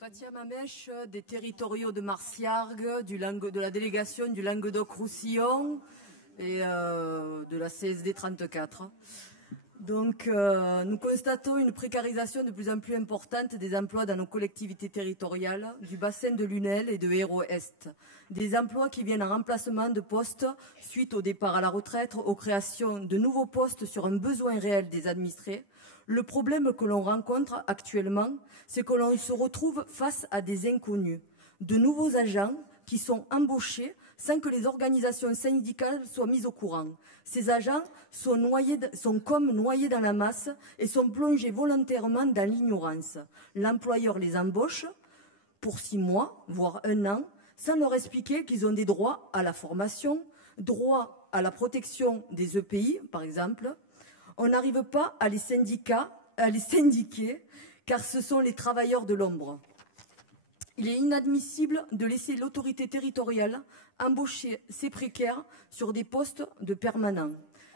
Fathia Mamèche, des territoriaux de Marciargues, de la délégation du Languedoc-Roussillon, et de la CSD 34. Donc, nous constatons une précarisation de plus en plus importante des emplois dans nos collectivités territoriales, du bassin de Lunel et de Hérault Est. Des emplois qui viennent en remplacement de postes suite au départ à la retraite, aux créations de nouveaux postes sur un besoin réel des administrés. Le problème que l'on rencontre actuellement, c'est que l'on se retrouve face à des inconnus, de nouveaux agents qui sont embauchés sans que les organisations syndicales soient mises au courant. Ces agents sont comme noyés dans la masse et sont plongés volontairement dans l'ignorance. L'employeur les embauche pour 6 mois, voire 1 an, sans leur expliquer qu'ils ont des droits à la formation, droits à la protection des EPI, par exemple. On n'arrive pas à les syndiquer, car ce sont les travailleurs de l'ombre. Il est inadmissible de laisser l'autorité territoriale embaucher ces précaires sur des postes de permanents.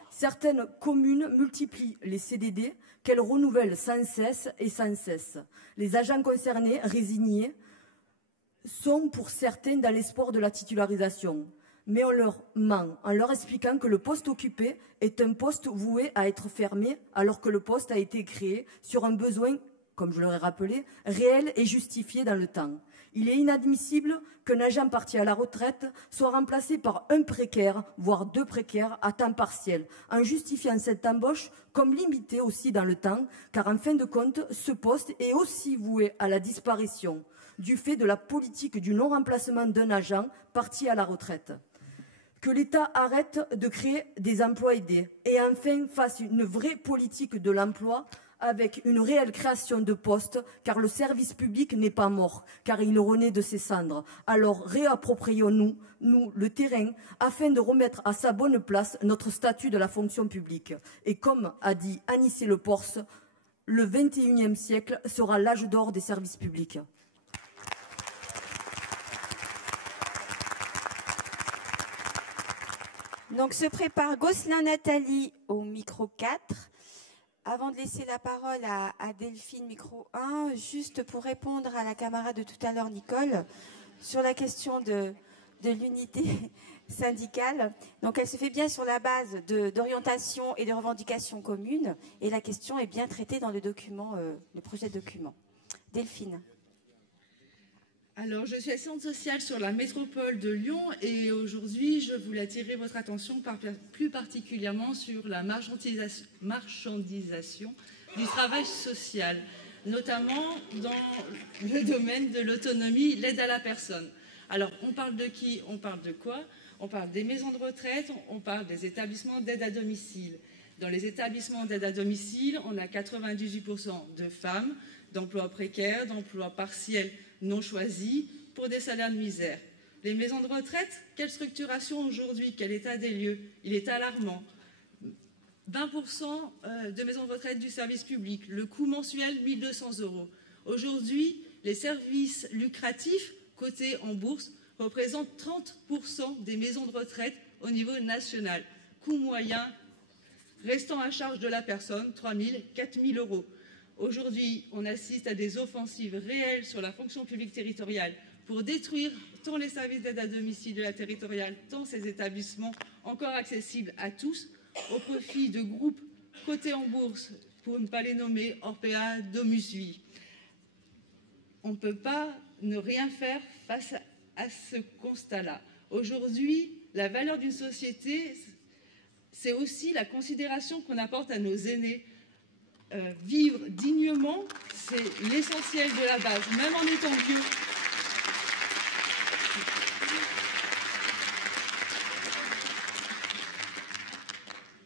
Certaines communes multiplient les CDD qu'elles renouvellent sans cesse et sans cesse. Les agents concernés, résignés, sont pour certains dans l'espoir de la titularisation. Mais on leur ment en leur expliquant que le poste occupé est un poste voué à être fermé alors que le poste a été créé sur un besoin, comme je l'aurais rappelé, réel et justifié dans le temps. Il est inadmissible qu'un agent parti à la retraite soit remplacé par un précaire, voire 2 précaires à temps partiel, en justifiant cette embauche comme limitée aussi dans le temps, car en fin de compte, ce poste est aussi voué à la disparition du fait de la politique du non-remplacement d'un agent parti à la retraite. Que l'État arrête de créer des emplois aidés et enfin fasse une vraie politique de l'emploi avec une réelle création de postes, car le service public n'est pas mort, car il renaît de ses cendres. Alors réapproprions-nous, le terrain, afin de remettre à sa bonne place notre statut de la fonction publique. Et comme a dit Anicet Le Porce, le 21e siècle sera l'âge d'or des services publics. Donc se prépare Gosselin Nathalie au micro 4. Avant de laisser la parole à Delphine, micro 1, juste pour répondre à la camarade de tout à l'heure, Nicole, sur la question de l'unité syndicale. Donc elle se fait bien sur la base d'orientation et de revendications communes. Et la question est bien traitée dans le document, le projet de document. Delphine. Alors, je suis assistante sociale sur la métropole de Lyon et aujourd'hui, je voulais attirer votre attention plus particulièrement sur la marchandisation du travail social, notamment dans le domaine de l'autonomie, l'aide à la personne. Alors, on parle de qui? On parle de quoi? On parle des maisons de retraite, on parle des établissements d'aide à domicile. Dans les établissements d'aide à domicile, on a 98% de femmes, d'emplois précaires, d'emplois partiels non choisis, pour des salaires de misère. Les maisons de retraite, quelle structuration aujourd'hui? Quel état des lieux? Il est alarmant. 20% de maisons de retraite du service public, le coût mensuel 1 200 €. Aujourd'hui, les services lucratifs cotés en bourse représentent 30% des maisons de retraite au niveau national. Coût moyen restant à charge de la personne, 3 000 à 4 000 €. Aujourd'hui, on assiste à des offensives réelles sur la fonction publique territoriale pour détruire tant les services d'aide à domicile de la territoriale, tant ces établissements encore accessibles à tous, au profit de groupes cotés en bourse, pour ne pas les nommer, Orpea, Domusvie. On ne peut pas ne rien faire face à ce constat-là. Aujourd'hui, la valeur d'une société, c'est aussi la considération qu'on apporte à nos aînés. Vivre dignement, c'est l'essentiel de la base, même en étant vieux.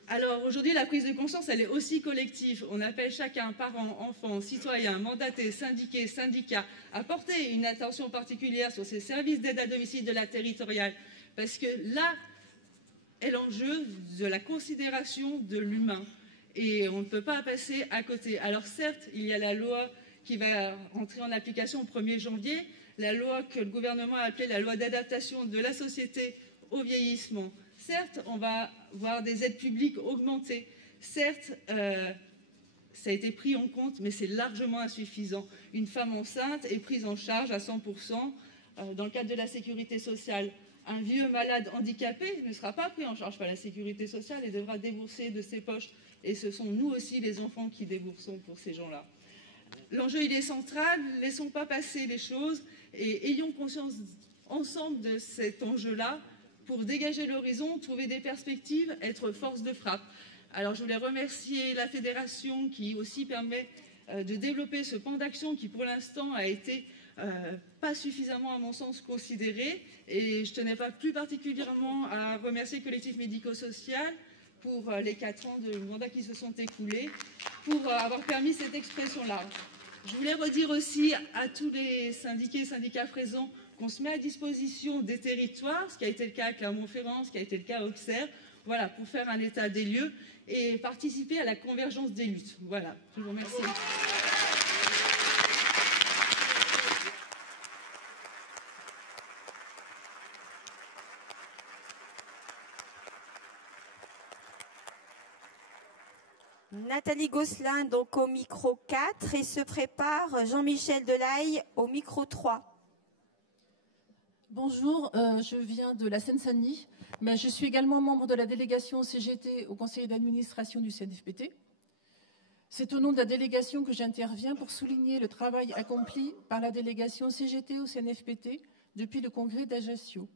Alors aujourd'hui, la prise de conscience, elle est aussi collective. On appelle chacun, parents, enfants, citoyens, mandatés, syndiqués, syndicats, à porter une attention particulière sur ces services d'aide à domicile de la territoriale, parce que là est l'enjeu de la considération de l'humain. Et on ne peut pas passer à côté. Alors certes, il y a la loi qui va entrer en application au 1er janvier, la loi que le gouvernement a appelée la loi d'adaptation de la société au vieillissement. Certes, on va voir des aides publiques augmentées. Certes, ça a été pris en compte, mais c'est largement insuffisant. Une femme enceinte est prise en charge à 100% dans le cadre de la sécurité sociale Un vieux malade handicapé ne sera pas pris en charge par la sécurité sociale et devra débourser de ses poches. Et ce sont nous aussi, les enfants, qui déboursons pour ces gens-là. L'enjeu, il est central. Laissons pas passer les choses et ayons conscience ensemble de cet enjeu-là pour dégager l'horizon, trouver des perspectives, être force de frappe. Alors, je voulais remercier la fédération qui aussi permet de développer ce plan d'action qui, pour l'instant, a été pas suffisamment, à mon sens, considéré. Et je tenais pas plus particulièrement à remercier le collectif médico-social pour les 4 ans de mandat qui se sont écoulés, pour avoir permis cette expression-là. Je voulais redire aussi à tous les syndiqués et syndicats présents qu'on se met à disposition des territoires, ce qui a été le cas à Clermont-Ferrand, ce qui a été le cas à Auxerre, voilà, pour faire un état des lieux et participer à la convergence des luttes. Voilà, je vous remercie. Nathalie Gosselin, donc au micro 4, et se prépare Jean-Michel Delaye au micro 3. Bonjour, je viens de la Seine-Saint-Denis, mais je suis également membre de la délégation CGT au conseil d'administration du CNFPT. C'est au nom de la délégation que j'interviens pour souligner le travail accompli par la délégation CGT au CNFPT depuis le congrès d'Ajaccio.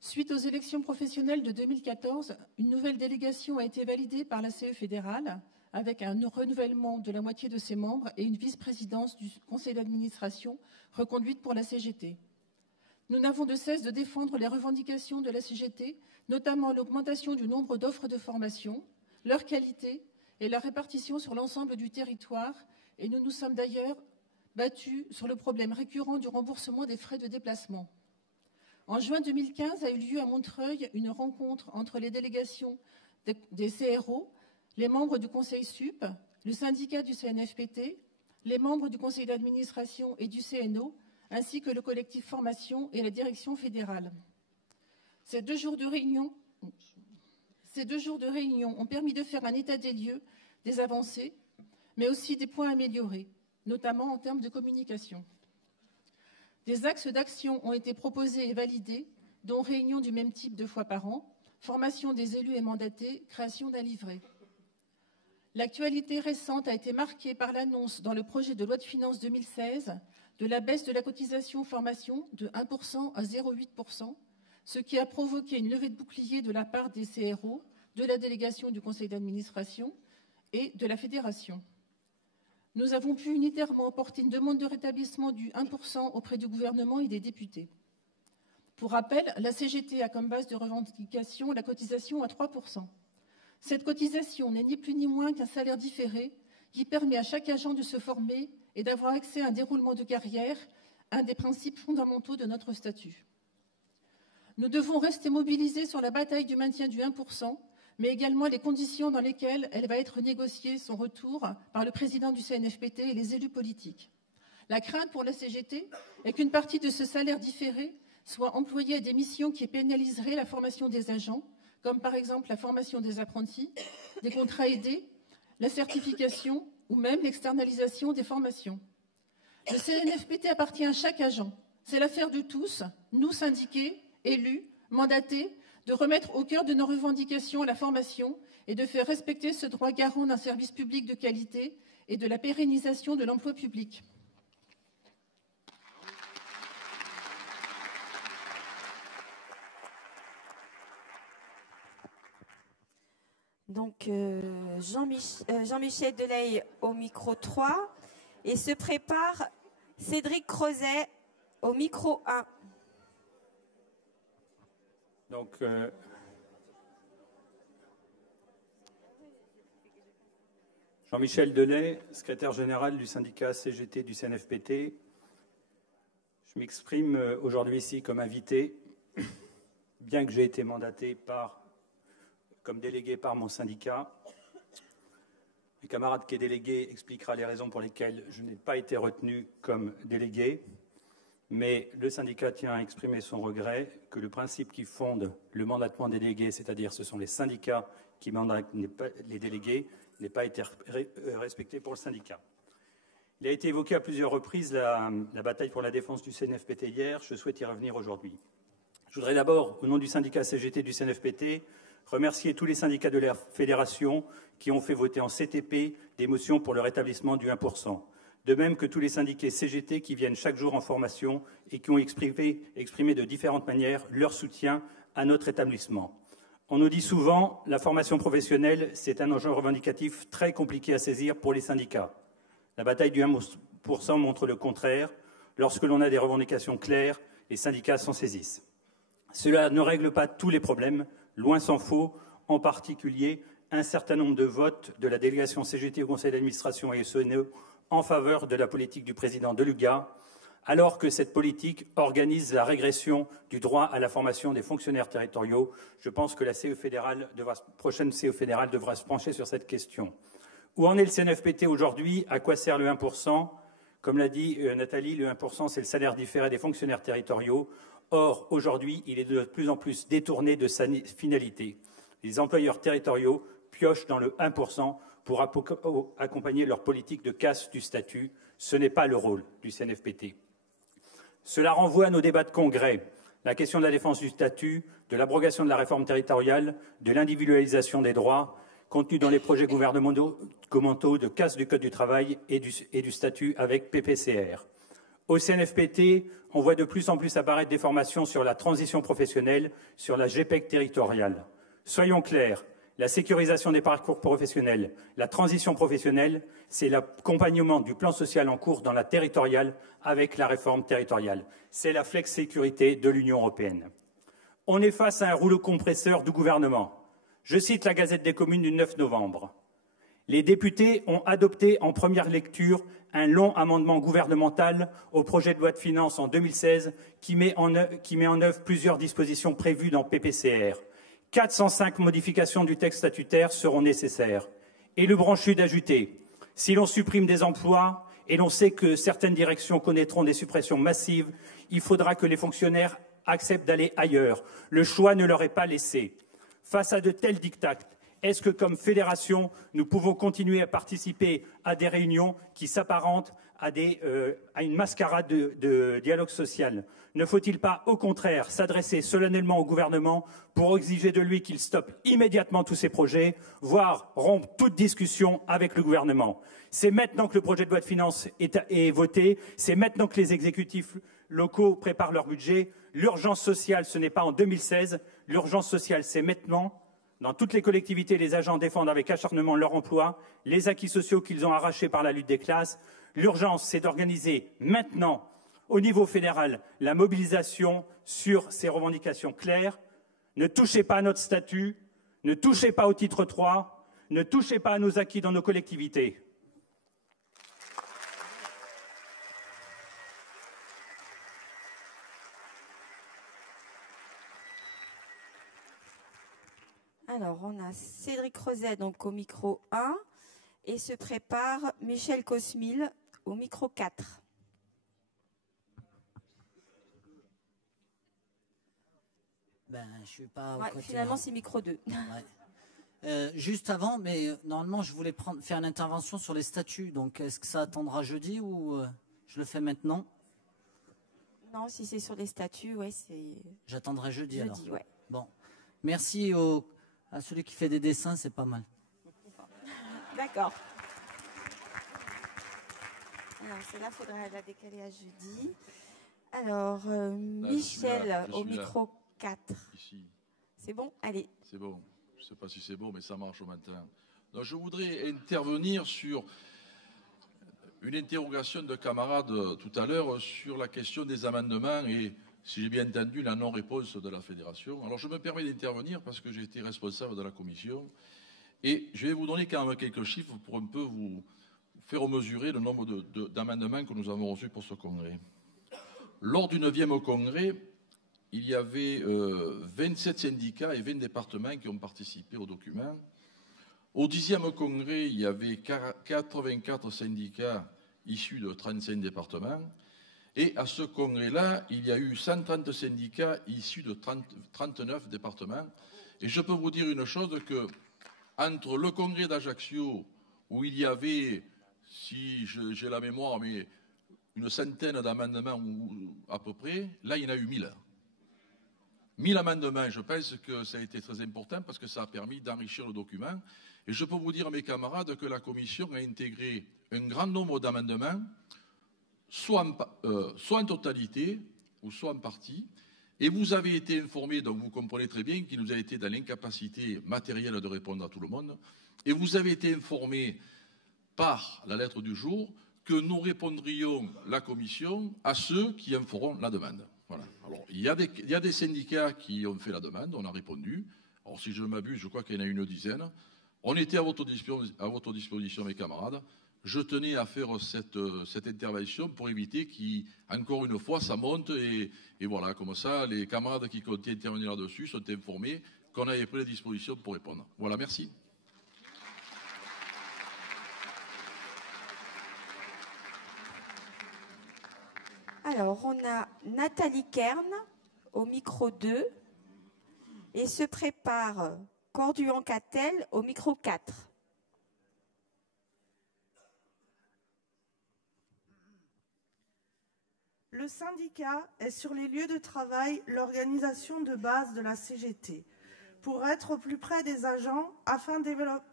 Suite aux élections professionnelles de 2014, une nouvelle délégation a été validée par la CE fédérale avec un renouvellement de la moitié de ses membres et une vice-présidence du conseil d'administration reconduite pour la CGT. Nous n'avons de cesse de défendre les revendications de la CGT, notamment l'augmentation du nombre d'offres de formation, leur qualité et la répartition sur l'ensemble du territoire, et nous nous sommes d'ailleurs battus sur le problème récurrent du remboursement des frais de déplacement. En juin 2015 a eu lieu à Montreuil une rencontre entre les délégations des CRO, les membres du Conseil sup, le syndicat du CNFPT, les membres du Conseil d'administration et du CNO, ainsi que le collectif formation et la direction fédérale. Ces 2 jours de réunion ont permis de faire un état des lieux, des avancées, mais aussi des points améliorés, notamment en termes de communication. Des axes d'action ont été proposés et validés, dont réunions du même type 2 fois par an, formation des élus et mandatés, création d'un livret. L'actualité récente a été marquée par l'annonce dans le projet de loi de finances 2016 de la baisse de la cotisation formation de 1% à 0,8%, ce qui a provoqué une levée de bouclier de la part des CRO, de la délégation du conseil d'administration et de la fédération. Nous avons pu unitairement porter une demande de rétablissement du 1% auprès du gouvernement et des députés. Pour rappel, la CGT a comme base de revendication la cotisation à 3%. Cette cotisation n'est ni plus ni moins qu'un salaire différé qui permet à chaque agent de se former et d'avoir accès à un déroulement de carrière, un des principes fondamentaux de notre statut. Nous devons rester mobilisés sur la bataille du maintien du 1%, mais également les conditions dans lesquelles elle va être négociée son retour par le président du CNFPT et les élus politiques. La crainte pour la CGT est qu'une partie de ce salaire différé soit employée à des missions qui pénaliseraient la formation des agents, comme par exemple la formation des apprentis, des contrats aidés, la certification ou même l'externalisation des formations. Le CNFPT appartient à chaque agent. C'est l'affaire de tous, nous syndiqués, élus, mandatés, de remettre au cœur de nos revendications la formation et de faire respecter ce droit garant d'un service public de qualité et de la pérennisation de l'emploi public. Donc Jean-Michel Delaye au micro 3 et se prépare Cédric Crozet au micro 1. Donc, Jean-Michel Delaye, secrétaire général du syndicat CGT du CNFPT. Je m'exprime aujourd'hui ici comme invité, bien que j'ai été mandaté comme délégué par mon syndicat. Le camarade qui est délégué expliquera les raisons pour lesquelles je n'ai pas été retenu comme délégué. Mais le syndicat tient à exprimer son regret que le principe qui fonde le mandatement des délégués, c'est-à-dire ce sont les syndicats qui mandatent les délégués, n'ait pas été respecté pour le syndicat. Il a été évoqué à plusieurs reprises la bataille pour la défense du CNFPT hier, je souhaite y revenir aujourd'hui. Je voudrais d'abord, au nom du syndicat CGT du CNFPT, remercier tous les syndicats de la fédération qui ont fait voter en CTP des motions pour le rétablissement du 1%. De même que tous les syndiqués CGT qui viennent chaque jour en formation et qui ont exprimé de différentes manières leur soutien à notre établissement. On nous dit souvent, la formation professionnelle, c'est un enjeu revendicatif très compliqué à saisir pour les syndicats. La bataille du 1% montre le contraire. Lorsque l'on a des revendications claires, les syndicats s'en saisissent. Cela ne règle pas tous les problèmes, loin s'en faut, en particulier un certain nombre de votes de la délégation CGT au conseil d'administration et SNE en faveur de la politique du président Deluga, alors que cette politique organise la régression du droit à la formation des fonctionnaires territoriaux. Je pense que la prochaine CE fédérale devra se pencher sur cette question. Où en est le CNFPT aujourd'hui? À quoi sert le 1%? Comme l'a dit Nathalie, le 1%, c'est le salaire différé des fonctionnaires territoriaux. Or, aujourd'hui, il est de plus en plus détourné de sa finalité. Les employeurs territoriaux piochent dans le 1% pour accompagner leur politique de casse du statut. Ce n'est pas le rôle du CNFPT. Cela renvoie à nos débats de congrès. La question de la défense du statut, de l'abrogation de la réforme territoriale, de l'individualisation des droits, contenus dans les projets gouvernementaux de casse du Code du travail et du statut avec PPCR. Au CNFPT, on voit de plus en plus apparaître des formations sur la transition professionnelle, sur la GPEC territoriale. Soyons clairs, la sécurisation des parcours professionnels, la transition professionnelle, c'est l'accompagnement du plan social en cours dans la territoriale avec la réforme territoriale. C'est la flex-sécurité de l'Union européenne. On est face à un rouleau compresseur du gouvernement. Je cite la Gazette des communes du 9 novembre. Les députés ont adopté en première lecture un long amendement gouvernemental au projet de loi de finances en 2016 qui met en œuvre plusieurs dispositions prévues dans PPCR. 405 modifications du texte statutaire seront nécessaires. Et le branchu d'ajouter, si l'on supprime des emplois et l'on sait que certaines directions connaîtront des suppressions massives, il faudra que les fonctionnaires acceptent d'aller ailleurs. Le choix ne leur est pas laissé. Face à de tels diktats, est-ce que, comme fédération, nous pouvons continuer à participer à des réunions qui s'apparentent à une mascarade de dialogue social? Ne faut-il pas, au contraire, s'adresser solennellement au gouvernement pour exiger de lui qu'il stoppe immédiatement tous ces projets, voire rompre toute discussion avec le gouvernement? C'est maintenant que le projet de loi de finances est voté, c'est maintenant que les exécutifs locaux préparent leur budget. L'urgence sociale, ce n'est pas en 2016, l'urgence sociale, c'est maintenant. Dans toutes les collectivités, les agents défendent avec acharnement leur emploi, les acquis sociaux qu'ils ont arrachés par la lutte des classes. L'urgence, c'est d'organiser maintenant, au niveau fédéral, la mobilisation sur ces revendications claires. Ne touchez pas à notre statut, ne touchez pas au titre 3, ne touchez pas à nos acquis dans nos collectivités. Alors, on a Cédric Rozet donc au micro 1 et se prépare Michel Cosmil au micro 4. Je suis pas. Finalement, c'est micro 2. Ouais. Juste avant, mais normalement, je voulais faire une intervention sur les statuts. Donc, est-ce que ça attendra jeudi ou je le fais maintenant? Non, si c'est sur les statuts, ouais, c'est. J'attendrai jeudi alors. Ouais. Bon, merci à celui qui fait des dessins, c'est pas mal. D'accord. Alors, celle-là, il faudra la décaler à jeudi. Alors, Michel, au micro 4. Ici. C'est bon? Allez. C'est bon. Je ne sais pas si c'est bon, mais ça marche au matin. Donc, je voudrais intervenir sur une interrogation de camarades tout à l'heure sur la question des amendements et, si j'ai bien entendu, la non-réponse de la fédération. Alors, je me permets d'intervenir parce que j'ai été responsable de la commission et je vais vous donner quand même quelques chiffres pour un peu vous faire mesurer le nombre d'amendements que nous avons reçus pour ce congrès. Lors du 9e congrès, il y avait 27 syndicats et 20 départements qui ont participé au document. Au 10e congrès, il y avait 84 syndicats issus de 35 départements. Et à ce congrès-là, il y a eu 130 syndicats issus de 39 départements. Et je peux vous dire une chose, que entre le congrès d'Ajaccio, où il y avait, si j'ai la mémoire, mais une centaine d'amendements à peu près, là, il y en a eu 1000. 1000 amendements. Je pense que ça a été très important parce que ça a permis d'enrichir le document. Et je peux vous dire, mes camarades, que la Commission a intégré un grand nombre d'amendements, soit en totalité ou soit en partie. Et vous avez été informés, donc vous comprenez très bien qu'il nous a été dans l'incapacité matérielle de répondre à tout le monde. Et vous avez été informés par la lettre du jour que nous répondrions, la Commission, à ceux qui en feront la demande. Voilà. Alors, il y a des syndicats qui ont fait la demande, on a répondu. Alors, si je ne m'abuse, je crois qu'il y en a une dizaine. On était à votre disposition, mes camarades. Je tenais à faire cette intervention pour éviter qu'encore une fois, ça monte. Et voilà, comme ça, les camarades qui comptaient intervenir là-dessus sont informés qu'on avait pris les dispositions pour répondre. Voilà, merci. Alors, on a Nathalie Kern au micro 2 et se prépare Corduan-Catel au micro 4. Le syndicat est sur les lieux de travail l'organisation de base de la CGT, pour être au plus près des agents afin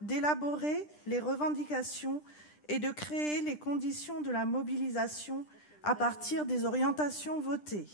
d'élaborer les revendications et de créer les conditions de la mobilisation à partir des orientations votées.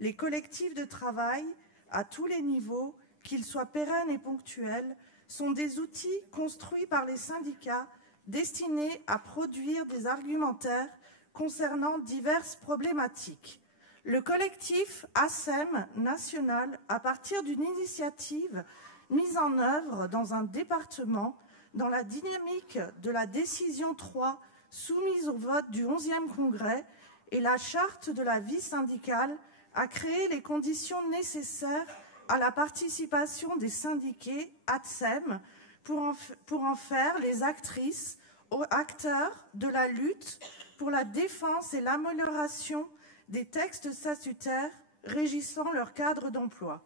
Les collectifs de travail, à tous les niveaux, qu'ils soient pérennes et ponctuels, sont des outils construits par les syndicats destinés à produire des argumentaires concernant diverses problématiques. Le collectif ASEM national, à partir d'une initiative mise en œuvre dans un département, dans la dynamique de la décision 3 soumise au vote du 11e congrès et la charte de la vie syndicale, a créé les conditions nécessaires à la participation des syndiqués ATSEM pour en faire les actrices ou acteurs de la lutte pour la défense et l'amélioration des textes statutaires régissant leur cadre d'emploi.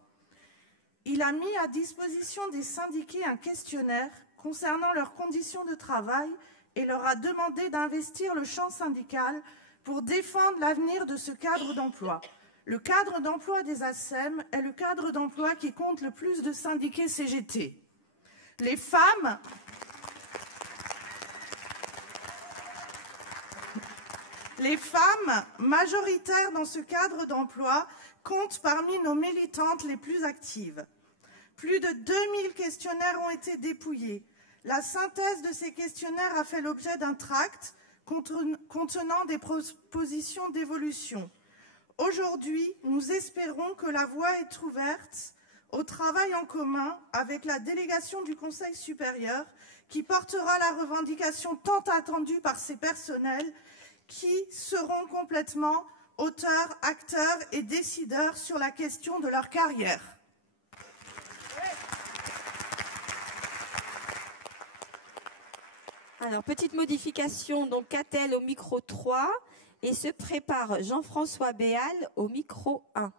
Il a mis à disposition des syndiqués un questionnaire concernant leurs conditions de travail et leur a demandé d'investir le champ syndical pour défendre l'avenir de ce cadre d'emploi. Le cadre d'emploi des ASEM est le cadre d'emploi qui compte le plus de syndiqués CGT. Les femmes majoritaires dans ce cadre d'emploi comptent parmi nos militantes les plus actives. Plus de 2000 questionnaires ont été dépouillés. La synthèse de ces questionnaires a fait l'objet d'un tract contenant des propositions d'évolution. Aujourd'hui, nous espérons que la voie est ouverte au travail en commun avec la délégation du Conseil supérieur qui portera la revendication tant attendue par ces personnels qui seront complètement auteurs, acteurs et décideurs sur la question de leur carrière. Alors, petite modification, donc Catel au micro 3 et se prépare Jean-François Béal au micro 1.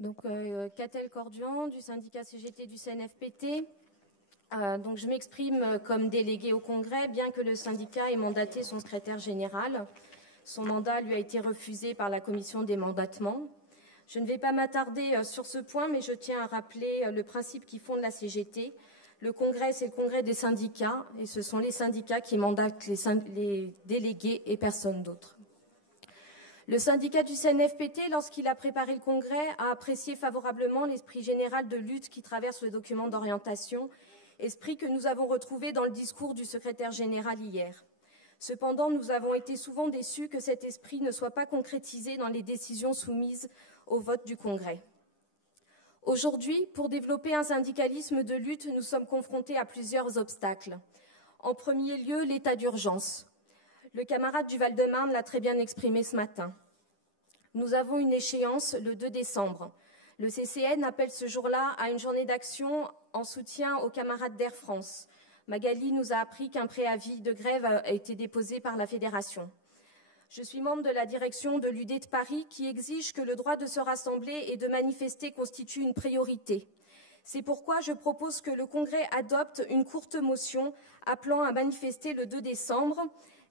Donc, Catel Corduan du syndicat CGT du CNFPT. Donc, je m'exprime comme délégué au Congrès, bien que le syndicat ait mandaté son secrétaire général. Son mandat lui a été refusé par la commission des mandatements. Je ne vais pas m'attarder sur ce point, mais je tiens à rappeler le principe qui fonde la CGT. Le Congrès, c'est le Congrès des syndicats, et ce sont les syndicats qui mandatent les délégués et personne d'autre. Le syndicat du CNFPT, lorsqu'il a préparé le Congrès, a apprécié favorablement l'esprit général de lutte qui traverse le document d'orientation, esprit que nous avons retrouvé dans le discours du secrétaire général hier. Cependant, nous avons été souvent déçus que cet esprit ne soit pas concrétisé dans les décisions soumises au vote du Congrès. Aujourd'hui, pour développer un syndicalisme de lutte, nous sommes confrontés à plusieurs obstacles. En premier lieu, l'état d'urgence. Le camarade du Val-de-Marne l'a très bien exprimé ce matin. Nous avons une échéance le 2 décembre. Le CCN appelle ce jour-là à une journée d'action en soutien aux camarades d'Air France. Magali nous a appris qu'un préavis de grève a été déposé par la Fédération. Je suis membre de la direction de l'UD de Paris qui exige que le droit de se rassembler et de manifester constitue une priorité. C'est pourquoi je propose que le Congrès adopte une courte motion appelant à manifester le 2 décembre.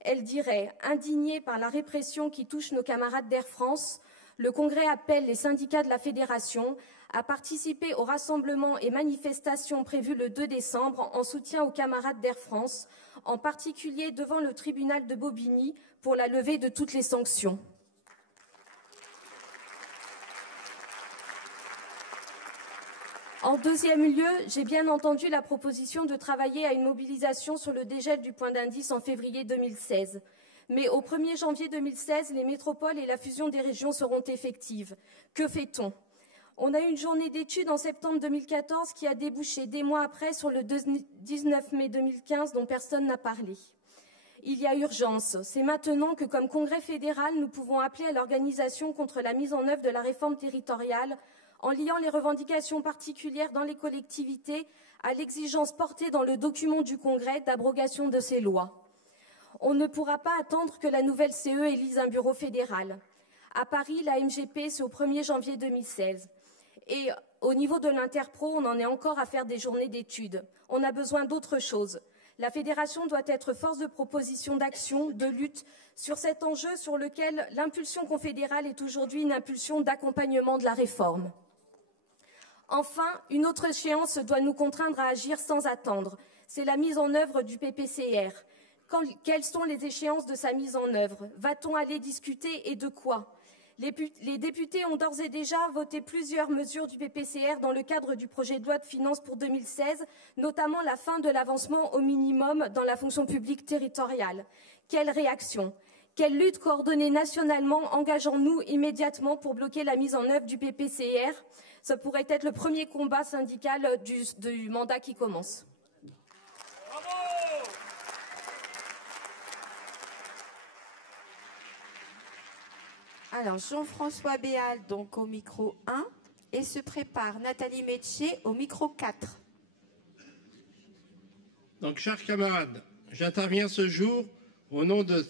Elle dirait « Indignés par la répression qui touche nos camarades d'Air France, Le Congrès appelle les syndicats de la Fédération à participer aux rassemblements et manifestations prévus le 2 décembre en soutien aux camarades d'Air France, en particulier devant le tribunal de Bobigny pour la levée de toutes les sanctions. En deuxième lieu, j'ai bien entendu la proposition de travailler à une mobilisation sur le dégel du point d'indice en février 2016. Mais au 1er janvier 2016, les métropoles et la fusion des régions seront effectives. Que fait-on? On a eu une journée d'études en septembre 2014 qui a débouché des mois après sur le 19 mai 2015 dont personne n'a parlé. Il y a urgence. C'est maintenant que, comme Congrès fédéral, nous pouvons appeler à l'organisation contre la mise en œuvre de la réforme territoriale en liant les revendications particulières dans les collectivités à l'exigence portée dans le document du Congrès d'abrogation de ces lois. On ne pourra pas attendre que la nouvelle CE élise un bureau fédéral. À Paris, la MGP, c'est au 1er janvier 2016. Et au niveau de l'Interpro, on en est encore à faire des journées d'études. On a besoin d'autre chose. La fédération doit être force de proposition, d'action, de lutte sur cet enjeu sur lequel l'impulsion confédérale est aujourd'hui une impulsion d'accompagnement de la réforme. Enfin, une autre échéance doit nous contraindre à agir sans attendre. C'est la mise en œuvre du PPCR. Quelles sont les échéances de sa mise en œuvre? Va-t-on aller discuter et de quoi? Les députés ont d'ores et déjà voté plusieurs mesures du PPCR dans le cadre du projet de loi de finances pour 2016, notamment la fin de l'avancement au minimum dans la fonction publique territoriale. Quelle réaction? Quelle lutte coordonnée nationalement engageons-nous immédiatement pour bloquer la mise en œuvre du PPCR? Ça pourrait être le premier combat syndical du mandat qui commence. Alors, Jean-François Béal, donc au micro 1, et se prépare Nathalie Métier au micro 4. Donc, chers camarades, j'interviens ce jour au nom de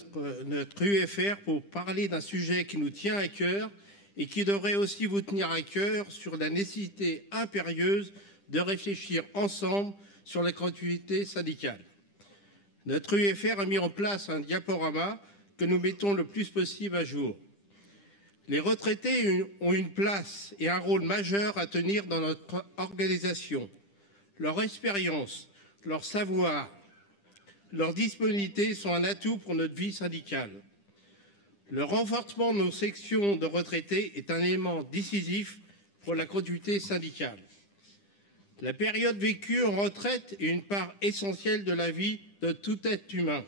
notre UFR pour parler d'un sujet qui nous tient à cœur et qui devrait aussi vous tenir à cœur sur la nécessité impérieuse de réfléchir ensemble sur la continuité syndicale. Notre UFR a mis en place un diaporama que nous mettons le plus possible à jour. Les retraités ont une place et un rôle majeur à tenir dans notre organisation. Leur expérience, leur savoir, leur disponibilité sont un atout pour notre vie syndicale. Le renforcement de nos sections de retraités est un élément décisif pour la continuité syndicale. La période vécue en retraite est une part essentielle de la vie de tout être humain.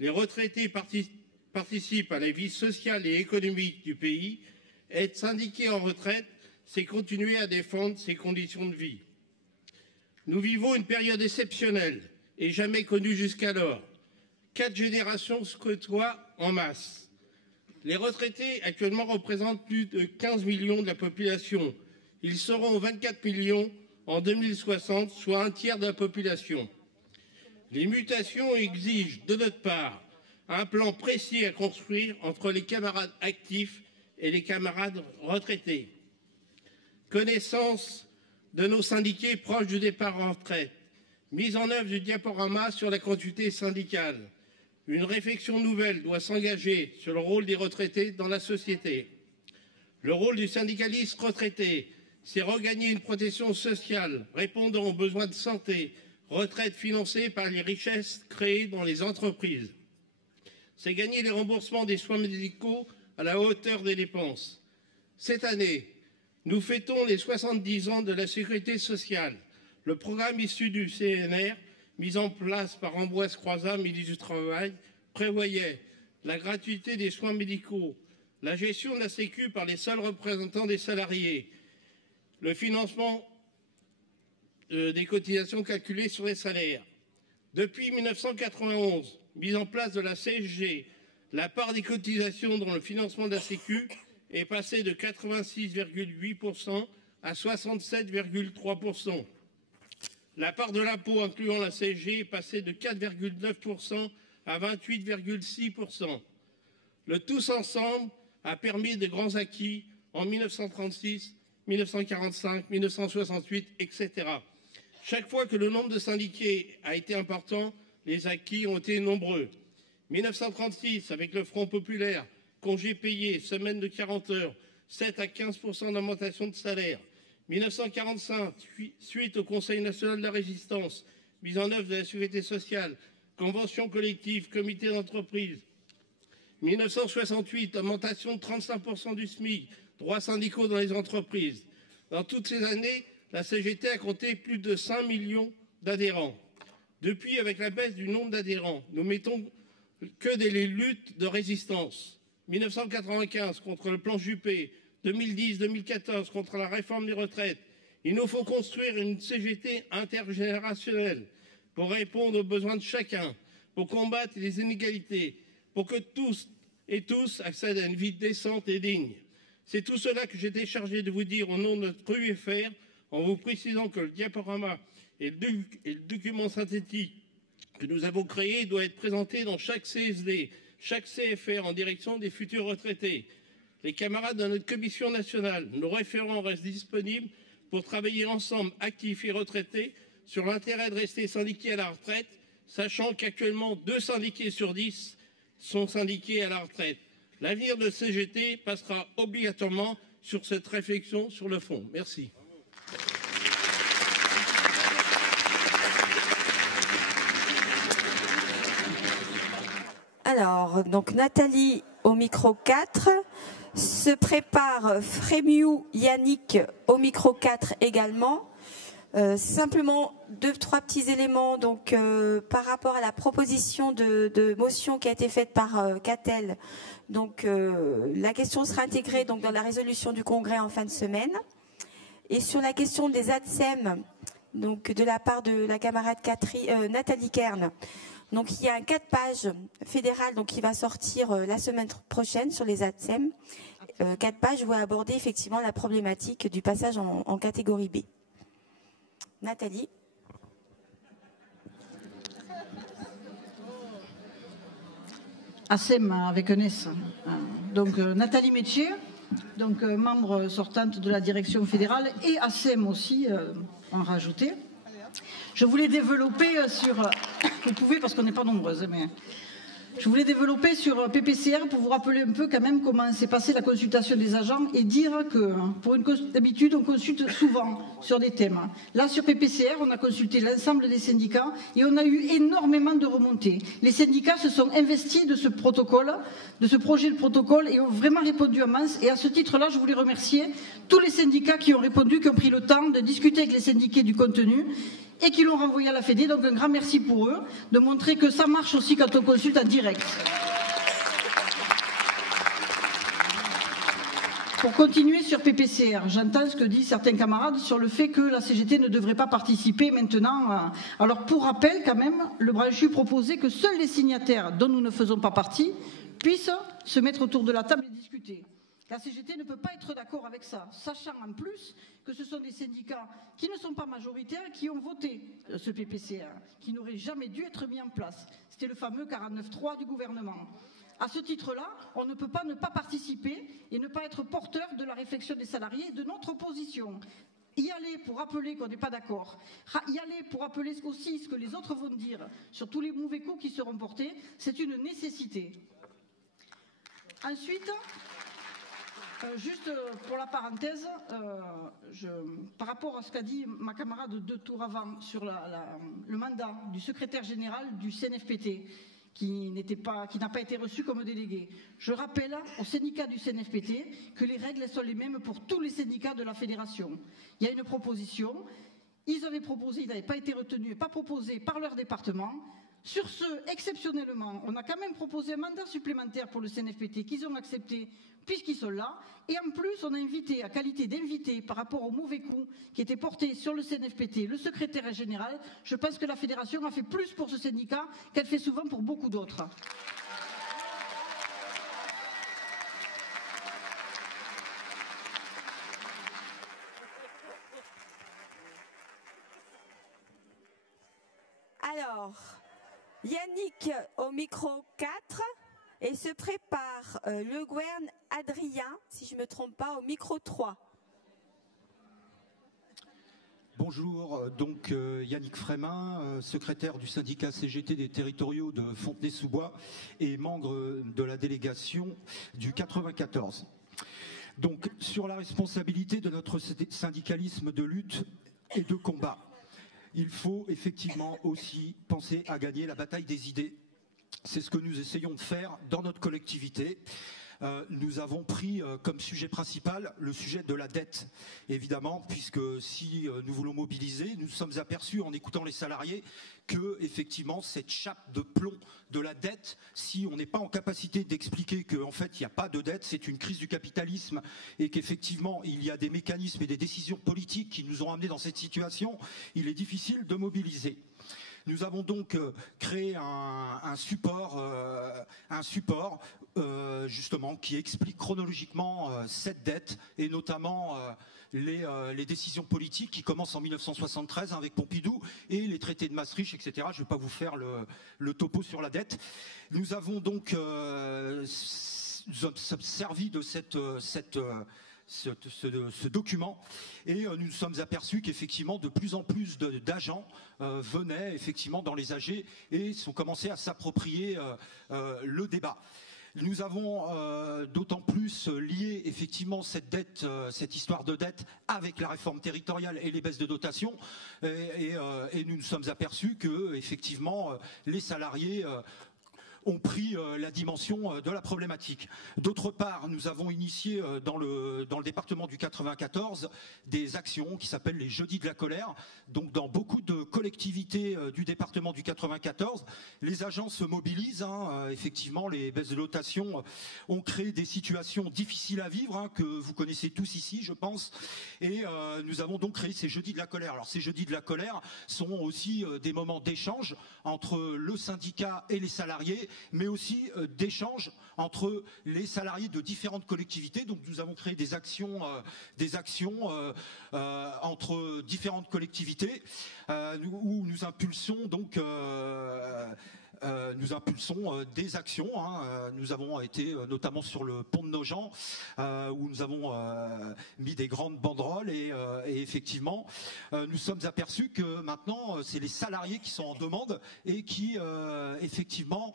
Les retraités participent à la vie sociale et économique du pays. Être syndiqué en retraite, c'est continuer à défendre ses conditions de vie. Nous vivons une période exceptionnelle et jamais connue jusqu'alors. 4 générations se côtoient en masse. Les retraités actuellement représentent plus de 15 millions de la population. Ils seront 24 millions en 2060, soit un tiers de la population. Les mutations exigent de notre part un plan précis à construire entre les camarades actifs et les camarades retraités. Connaissance de nos syndiqués proches du départ en retraite. Mise en œuvre du diaporama sur la continuité syndicale. Une réflexion nouvelle doit s'engager sur le rôle des retraités dans la société. Le rôle du syndicaliste retraité, c'est regagner une protection sociale répondant aux besoins de santé, retraite financée par les richesses créées dans les entreprises. C'est gagner les remboursements des soins médicaux à la hauteur des dépenses. Cette année, nous fêtons les 70 ans de la sécurité sociale. Le programme issu du CNR, mis en place par Ambroise Croizat, ministre du Travail, prévoyait la gratuité des soins médicaux, la gestion de la Sécu par les seuls représentants des salariés, le financement des cotisations calculées sur les salaires. Depuis 1991, mise en place de la CSG, la part des cotisations dans le financement de la Sécu est passée de 86,8% à 67,3%. La part de l'impôt incluant la CSG est passée de 4,9% à 28,6%. Le tous ensemble a permis de grands acquis en 1936, 1945, 1968, etc. Chaque fois que le nombre de syndiqués a été important, les acquis ont été nombreux. 1936, avec le Front populaire, congés payés, semaine de 40 heures, 7 à 15% d'augmentation de salaire. 1945, suite au Conseil national de la résistance, mise en œuvre de la sécurité sociale, convention collective, comité d'entreprise. 1968, augmentation de 35% du SMIC, droits syndicaux dans les entreprises. Dans toutes ces années, la CGT a compté plus de 5 millions d'adhérents. Depuis, avec la baisse du nombre d'adhérents, nous mettons que des luttes de résistance. 1995 contre le plan Juppé, 2010-2014 contre la réforme des retraites. Il nous faut construire une CGT intergénérationnelle pour répondre aux besoins de chacun, pour combattre les inégalités, pour que tous accèdent à une vie décente et digne. C'est tout cela que j'étais chargé de vous dire au nom de notre UFR, en vous précisant que le diaporama et le document synthétique que nous avons créé doit être présenté dans chaque CSD, chaque CFR en direction des futurs retraités. Les camarades de notre commission nationale, nos référents restent disponibles pour travailler ensemble, actifs et retraités, sur l'intérêt de rester syndiqués à la retraite, sachant qu'actuellement 2 syndiqués sur 10 sont syndiqués à la retraite. L'avenir de CGT passera obligatoirement sur cette réflexion sur le fond. Merci. Alors, donc Nathalie au micro 4, se prépare Frémiou Yannick au micro 4 également. Simplement 2-3 petits éléments donc par rapport à la proposition de motion qui a été faite par Catel. Donc la question sera intégrée donc dans la résolution du Congrès en fin de semaine. Et sur la question des ADSEM, donc de la part de la camarade Nathalie Kern. Donc il y a un 4 pages fédéral donc qui va sortir la semaine prochaine sur les ADSEM. 4 pages où va aborder effectivement la problématique du passage en catégorie B. Nathalie. ASEM avec un S. Donc Nathalie Métier, donc membre sortante de la direction fédérale et ASEM aussi en rajouté. Je voulais développer sur, vous pouvez parce qu'on n'est pas nombreuses, mais je voulais développer sur PPCR pour vous rappeler un peu quand même comment s'est passée la consultation des agents et dire que pour d'habitude on consulte souvent sur des thèmes. Là sur PPCR on a consulté l'ensemble des syndicats et on a eu énormément de remontées. Les syndicats se sont investis de ce protocole, de ce projet de protocole et ont vraiment répondu en masse. Et à ce titre-là je voulais remercier tous les syndicats qui ont répondu, qui ont pris le temps de discuter avec les syndiqués du contenu et qui l'ont renvoyé à la Fédé. Donc un grand merci pour eux, de montrer que ça marche aussi quand on consulte en direct. Pour continuer sur PPCR, j'entends ce que disent certains camarades sur le fait que la CGT ne devrait pas participer maintenant. Alors pour rappel quand même, le branchu proposait que seuls les signataires dont nous ne faisons pas partie puissent se mettre autour de la table et discuter. La CGT ne peut pas être d'accord avec ça, sachant en plus que ce sont des syndicats qui ne sont pas majoritaires qui ont voté ce PPCR, qui n'aurait jamais dû être mis en place. C'était le fameux 49.3 du gouvernement. À ce titre-là, on ne peut pas ne pas participer et ne pas être porteur de la réflexion des salariés et de notre position. Y aller pour rappeler qu'on n'est pas d'accord, y aller pour rappeler aussi ce que les autres vont dire sur tous les mauvais coups qui seront portés, c'est une nécessité. Ensuite, juste pour la parenthèse, par rapport à ce qu'a dit ma camarade 2 tours avant sur le mandat du secrétaire général du CNFPT, qui n'a pas été reçu comme délégué. Je rappelle aux syndicats du CNFPT que les règles sont les mêmes pour tous les syndicats de la fédération. Il y a une proposition, ils avaient proposé, ils n'avaient pas été retenus et pas proposés par leur département. Sur ce, exceptionnellement, on a quand même proposé un mandat supplémentaire pour le CNFPT qu'ils ont accepté puisqu'ils sont là. Et en plus, on a invité, à qualité d'invité, par rapport au mauvais coup qui était porté sur le CNFPT, le secrétaire général. Je pense que la fédération a fait plus pour ce syndicat qu'elle fait souvent pour beaucoup d'autres. Alors, Yannick au micro 4 et se prépare Le Gouern Adrien, si je ne me trompe pas, au micro 3. Bonjour, donc Yannick Frémin, secrétaire du syndicat CGT des territoriaux de Fontenay-sous-Bois et membre de la délégation du 94. Donc, sur la responsabilité de notre syndicalisme de lutte et de combat, il faut effectivement aussi penser à gagner la bataille des idées. C'est ce que nous essayons de faire dans notre collectivité. Nous avons pris comme sujet principal le sujet de la dette, évidemment, puisque si nous voulons mobiliser, nous sommes aperçus en écoutant les salariés que, effectivement, cette chape de plomb de la dette, si on n'est pas en capacité d'expliquer qu'en fait, il n'y a pas de dette, c'est une crise du capitalisme et qu'effectivement, il y a des mécanismes et des décisions politiques qui nous ont amenés dans cette situation, il est difficile de mobiliser. Nous avons donc créé un support justement qui explique chronologiquement cette dette et notamment les décisions politiques qui commencent en 1973 avec Pompidou et les traités de Maastricht, etc. Je ne vais pas vous faire le topo sur la dette. Nous avons donc servi de ce document et nous nous sommes aperçus qu'effectivement de plus en plus d'agents venaient effectivement dans les AG et sont commencés à s'approprier le débat. Nous avons d'autant plus lié effectivement cette dette, cette histoire de dette avec la réforme territoriale et les baisses de dotation et nous nous sommes aperçus que effectivement les salariés ont pris la dimension de la problématique. D'autre part, nous avons initié dans le département du 94 des actions qui s'appellent les Jeudis de la colère. Donc dans beaucoup de collectivités du département du 94, les agents se mobilisent. Effectivement, les baisses de dotation ont créé des situations difficiles à vivre, que vous connaissez tous ici, je pense. Et nous avons donc créé ces Jeudis de la colère. Alors ces Jeudis de la colère sont aussi des moments d'échange entre le syndicat et les salariés, mais aussi d'échanges entre les salariés de différentes collectivités. Donc nous avons créé des actions entre différentes collectivités où nous impulsons donc des actions. Nous avons été notamment sur le pont de Nogent où nous avons mis des grandes banderoles et effectivement nous sommes aperçus que maintenant c'est les salariés qui sont en demande et qui effectivement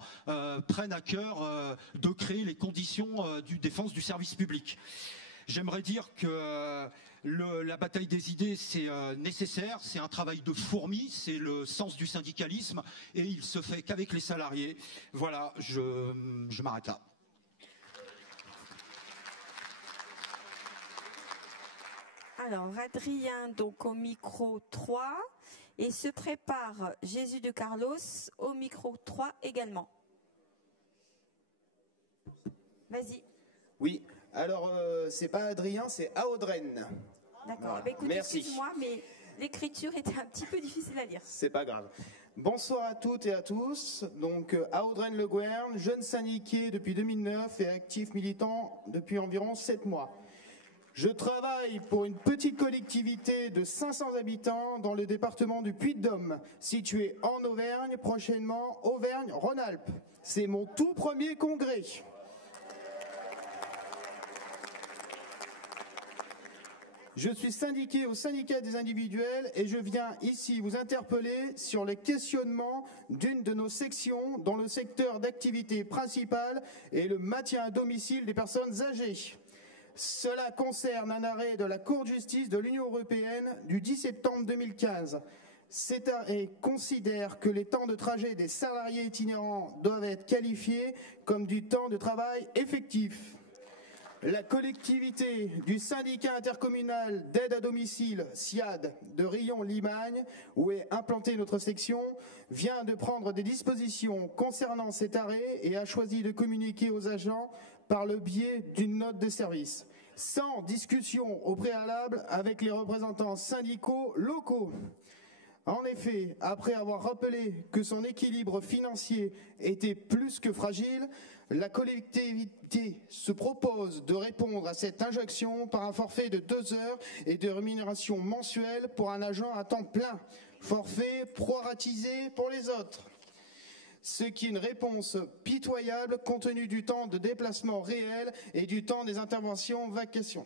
prennent à cœur de créer les conditions de défense du service public. J'aimerais dire que la bataille des idées, c'est nécessaire, c'est un travail de fourmi, c'est le sens du syndicalisme et il se fait qu'avec les salariés. Voilà, je m'arrête là. Alors, Adrien, donc au micro 3, et se prépare Jésus de Carlos au micro 3 également. Vas-y. Oui, alors c'est pas Adrien, c'est Audren. D'accord, bah, écoutez, excuse-moi, mais l'écriture était un petit peu difficile à lire. C'est pas grave. Bonsoir à toutes et à tous. Donc, Audren Le Guern, jeune syndiqué depuis 2009 et actif militant depuis environ 7 mois. Je travaille pour une petite collectivité de 500 habitants dans le département du Puy-de-Dôme, situé en Auvergne, prochainement Auvergne-Rhône-Alpes. C'est mon tout premier congrès. Je suis syndiqué au syndicat des individuels et je viens ici vous interpeller sur les questionnements d'une de nos sections dont le secteur d'activité principal est le maintien à domicile des personnes âgées. Cela concerne un arrêt de la Cour de justice de l'Union européenne du 10 septembre 2015. Cet arrêt considère que les temps de trajet des salariés itinérants doivent être qualifiés comme du temps de travail effectif. La collectivité du syndicat intercommunal d'aide à domicile, SIAD, de Rion-Limagne, où est implantée notre section, vient de prendre des dispositions concernant cet arrêt et a choisi de communiquer aux agents par le biais d'une note de service, sans discussion au préalable avec les représentants syndicaux locaux. En effet, après avoir rappelé que son équilibre financier était plus que fragile, la collectivité se propose de répondre à cette injonction par un forfait de 2 heures et de rémunération mensuelle pour un agent à temps plein, forfait proratisé pour les autres. Ce qui est une réponse pitoyable compte tenu du temps de déplacement réel et du temps des interventions vacations,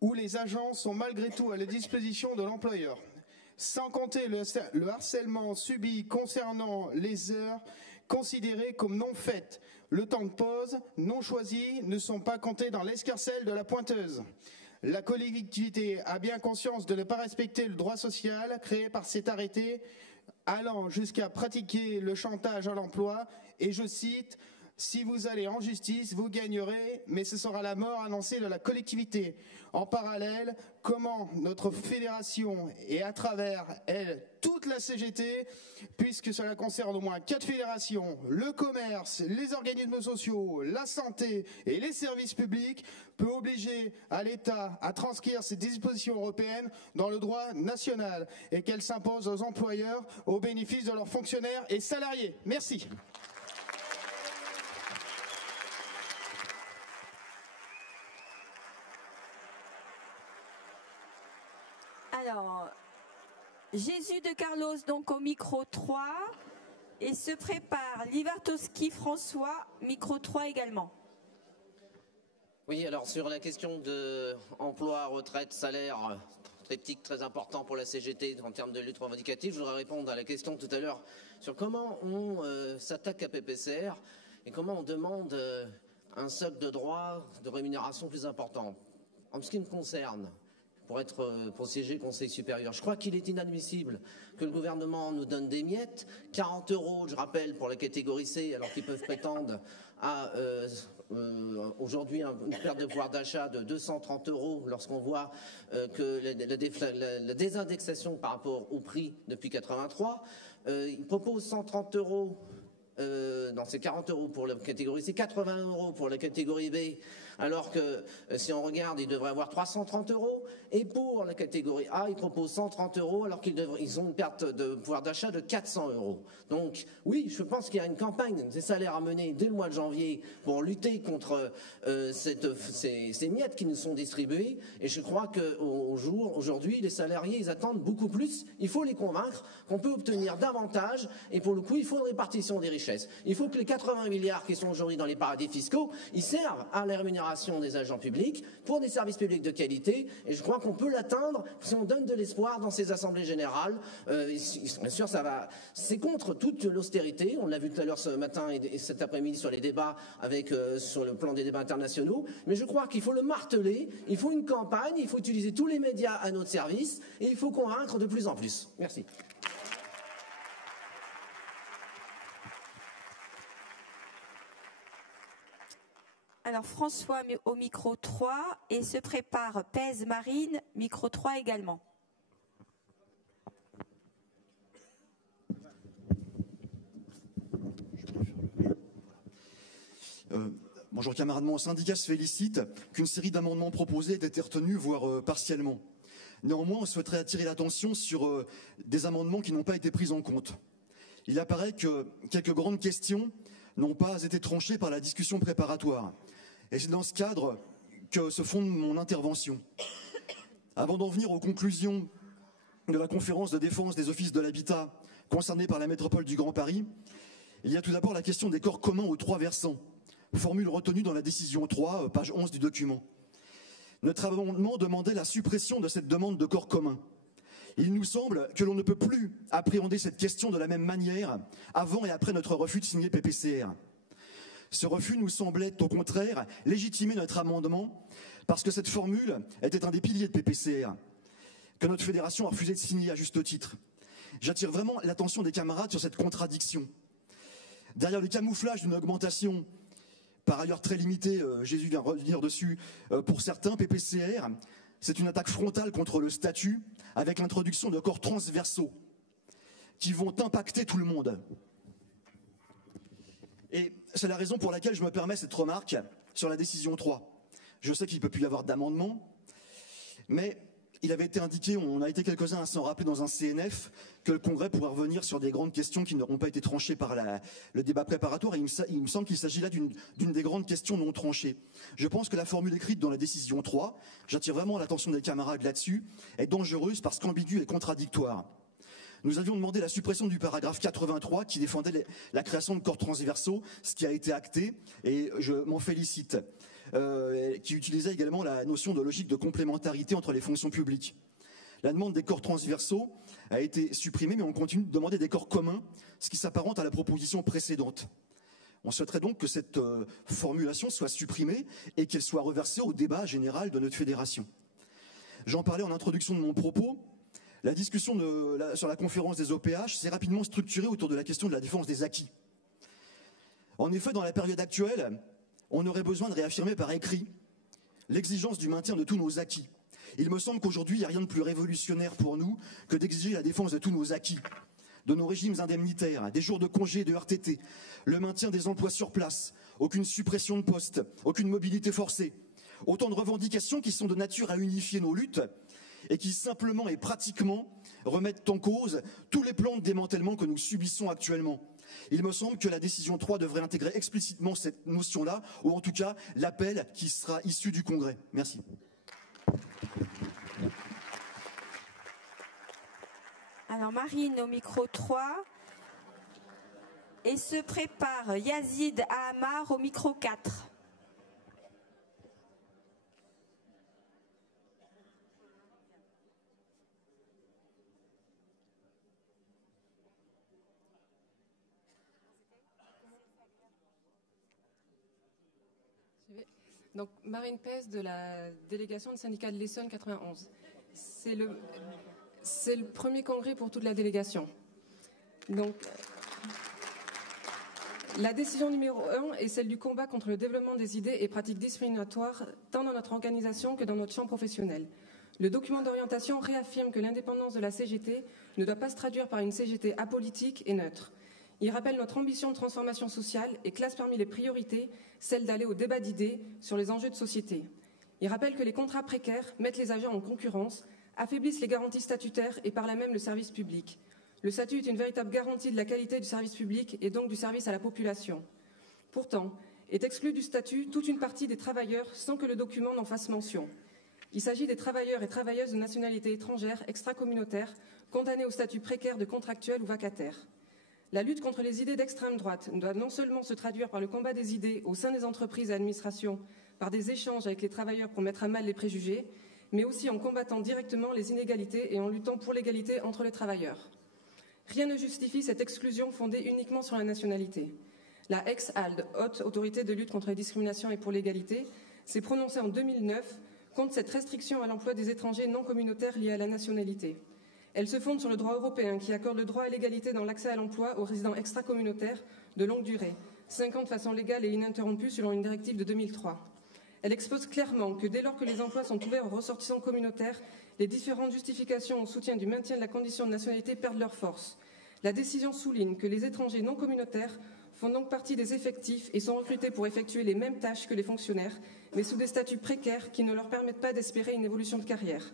où les agents sont malgré tout à la disposition de l'employeur. Sans compter le harcèlement subi concernant les heures considérées comme non faites, Le temps de pause non choisi ne sont pas comptés dans l'escarcelle de la pointeuse. La collectivité a bien conscience de ne pas respecter le droit social créé par cet arrêté, allant jusqu'à pratiquer le chantage à l'emploi, et je cite, « Si vous allez en justice, vous gagnerez, mais ce sera la mort annoncée de la collectivité. » En parallèle, comment notre fédération, et à travers elle, toute la CGT, puisque cela concerne au moins 4 fédérations, le commerce, les organismes sociaux, la santé et les services publics, peut obliger à l'État à transcrire ces dispositions européennes dans le droit national et qu'elles s'imposent aux employeurs au bénéfice de leurs fonctionnaires et salariés. Merci. Alors, Jésus de Carlos, donc au micro 3, et se prépare Livartowski François, micro 3 également. Oui, alors sur la question de emploi, retraite, salaire, triptyque très important pour la CGT en termes de lutte revendicative, je voudrais répondre à la question tout à l'heure sur comment on s'attaque à PPCR et comment on demande un socle de droit de rémunération plus important. En ce qui me concerne, pour siéger Conseil supérieur. Je crois qu'il est inadmissible que le gouvernement nous donne des miettes, 40 €, je rappelle, pour la catégorie C, alors qu'ils peuvent prétendre à aujourd'hui une perte de pouvoir d'achat de 230 € lorsqu'on voit que la désindexation par rapport au prix depuis 83, ils proposent 130 €. Non, c'est 40 € pour la catégorie C, 80 € pour la catégorie B, alors que si on regarde, ils devraient avoir 330 €. Et pour la catégorie A, ils proposent 130 € alors qu'ils ont une perte de pouvoir d'achat de 400 €. Donc oui, je pense qu'il y a une campagne des salaires à mener dès le mois de janvier pour lutter contre ces miettes qui nous sont distribuées. Et je crois qu'aujourd'hui, les salariés, ils attendent beaucoup plus. Il faut les convaincre qu'on peut obtenir davantage. Et pour le coup, il faut une répartition des richesses. Il faut que les 80 milliards qui sont aujourd'hui dans les paradis fiscaux, ils servent à la rémunération des agents publics pour des services publics de qualité. Et je crois qu'on peut l'atteindre si on donne de l'espoir dans ces assemblées générales. Bien sûr, c'est contre toute l'austérité. On l'a vu tout à l'heure ce matin et cet après-midi sur les débats sur le plan des débats internationaux. Mais je crois qu'il faut le marteler. Il faut une campagne. Il faut utiliser tous les médias à notre service. Et il faut convaincre de plus en plus. Merci. Alors François au micro 3 et se prépare Pèse Marine, micro 3 également. Bonjour camarades, mon syndicat se félicite qu'une série d'amendements proposés ait été retenus, voire partiellement. Néanmoins, on souhaiterait attirer l'attention sur des amendements qui n'ont pas été pris en compte. Il apparaît que quelques grandes questions n'ont pas été tranchées par la discussion préparatoire. Et c'est dans ce cadre que se fonde mon intervention. Avant d'en venir aux conclusions de la conférence de défense des offices de l'habitat concernés par la métropole du Grand Paris, il y a tout d'abord la question des corps communs aux 3 versants, formule retenue dans la décision 3, page 11 du document. Notre amendement demandait la suppression de cette demande de corps communs. Il nous semble que l'on ne peut plus appréhender cette question de la même manière avant et après notre refus de signer PPCR. Ce refus nous semblait au contraire légitimer notre amendement parce que cette formule était un des piliers de PPCR, que notre fédération a refusé de signer à juste titre. J'attire vraiment l'attention des camarades sur cette contradiction. Derrière le camouflage d'une augmentation, par ailleurs très limitée, Jésus vient revenir dessus, pour certains, PPCR, c'est une attaque frontale contre le statut avec l'introduction de corps transversaux qui vont impacter tout le monde. Et c'est la raison pour laquelle je me permets cette remarque sur la décision 3. Je sais qu'il ne peut plus y avoir d'amendement, mais il avait été indiqué, on a été quelques-uns à s'en rappeler dans un CNF, que le Congrès pourrait revenir sur des grandes questions qui n'auront pas été tranchées par le débat préparatoire. Et il me semble qu'il s'agit là d'une des grandes questions non tranchées. Je pense que la formule écrite dans la décision 3, j'attire vraiment l'attention des camarades là-dessus, est dangereuse parce qu'ambiguë et contradictoire. Nous avions demandé la suppression du paragraphe 83 qui défendait la création de corps transversaux, ce qui a été acté, et je m'en félicite, qui utilisait également la notion de logique de complémentarité entre les fonctions publiques. La demande des corps transversaux a été supprimée, mais on continue de demander des corps communs, ce qui s'apparente à la proposition précédente. On souhaiterait donc que cette formulation soit supprimée et qu'elle soit reversée au débat général de notre fédération. J'en parlais en introduction de mon propos. La discussion sur la conférence des OPH s'est rapidement structurée autour de la question de la défense des acquis. En effet, dans la période actuelle, on aurait besoin de réaffirmer par écrit l'exigence du maintien de tous nos acquis. Il me semble qu'aujourd'hui, il n'y a rien de plus révolutionnaire pour nous que d'exiger la défense de tous nos acquis, de nos régimes indemnitaires, des jours de congé et de RTT, le maintien des emplois sur place, aucune suppression de postes, aucune mobilité forcée. Autant de revendications qui sont de nature à unifier nos luttes et qui simplement et pratiquement remettent en cause tous les plans de démantèlement que nous subissons actuellement. Il me semble que la décision 3 devrait intégrer explicitement cette notion-là, ou en tout cas l'appel qui sera issu du Congrès. Merci. Alors Marine au micro 3 et se prépare Yazid Ahamar au micro 4. Donc, Marine Pez de la délégation du syndicat de l'Essonne 91. C'est le premier congrès pour toute la délégation. Donc, la décision numéro 1 est celle du combat contre le développement des idées et pratiques discriminatoires tant dans notre organisation que dans notre champ professionnel. Le document d'orientation réaffirme que l'indépendance de la CGT ne doit pas se traduire par une CGT apolitique et neutre. Il rappelle notre ambition de transformation sociale et classe parmi les priorités celle d'aller au débat d'idées sur les enjeux de société. Il rappelle que les contrats précaires mettent les agents en concurrence, affaiblissent les garanties statutaires et par là même le service public. Le statut est une véritable garantie de la qualité du service public et donc du service à la population. Pourtant, est exclue du statut toute une partie des travailleurs sans que le document n'en fasse mention. Il s'agit des travailleurs et travailleuses de nationalité étrangère extracommunautaire condamnés au statut précaire de contractuel ou vacataire. La lutte contre les idées d'extrême droite doit non seulement se traduire par le combat des idées au sein des entreprises et administrations, par des échanges avec les travailleurs pour mettre à mal les préjugés, mais aussi en combattant directement les inégalités et en luttant pour l'égalité entre les travailleurs. Rien ne justifie cette exclusion fondée uniquement sur la nationalité. La ex-ALDE, Haute Autorité de lutte contre les discriminations et pour l'égalité, s'est prononcée en 2009 contre cette restriction à l'emploi des étrangers non communautaires liés à la nationalité. Elle se fonde sur le droit européen qui accorde le droit à l'égalité dans l'accès à l'emploi aux résidents extracommunautaires de longue durée, 5 ans de façon légale et ininterrompue selon une directive de 2003. Elle expose clairement que dès lors que les emplois sont ouverts aux ressortissants communautaires, les différentes justifications au soutien du maintien de la condition de nationalité perdent leur force. La décision souligne que les étrangers non communautaires font donc partie des effectifs et sont recrutés pour effectuer les mêmes tâches que les fonctionnaires, mais sous des statuts précaires qui ne leur permettent pas d'espérer une évolution de carrière.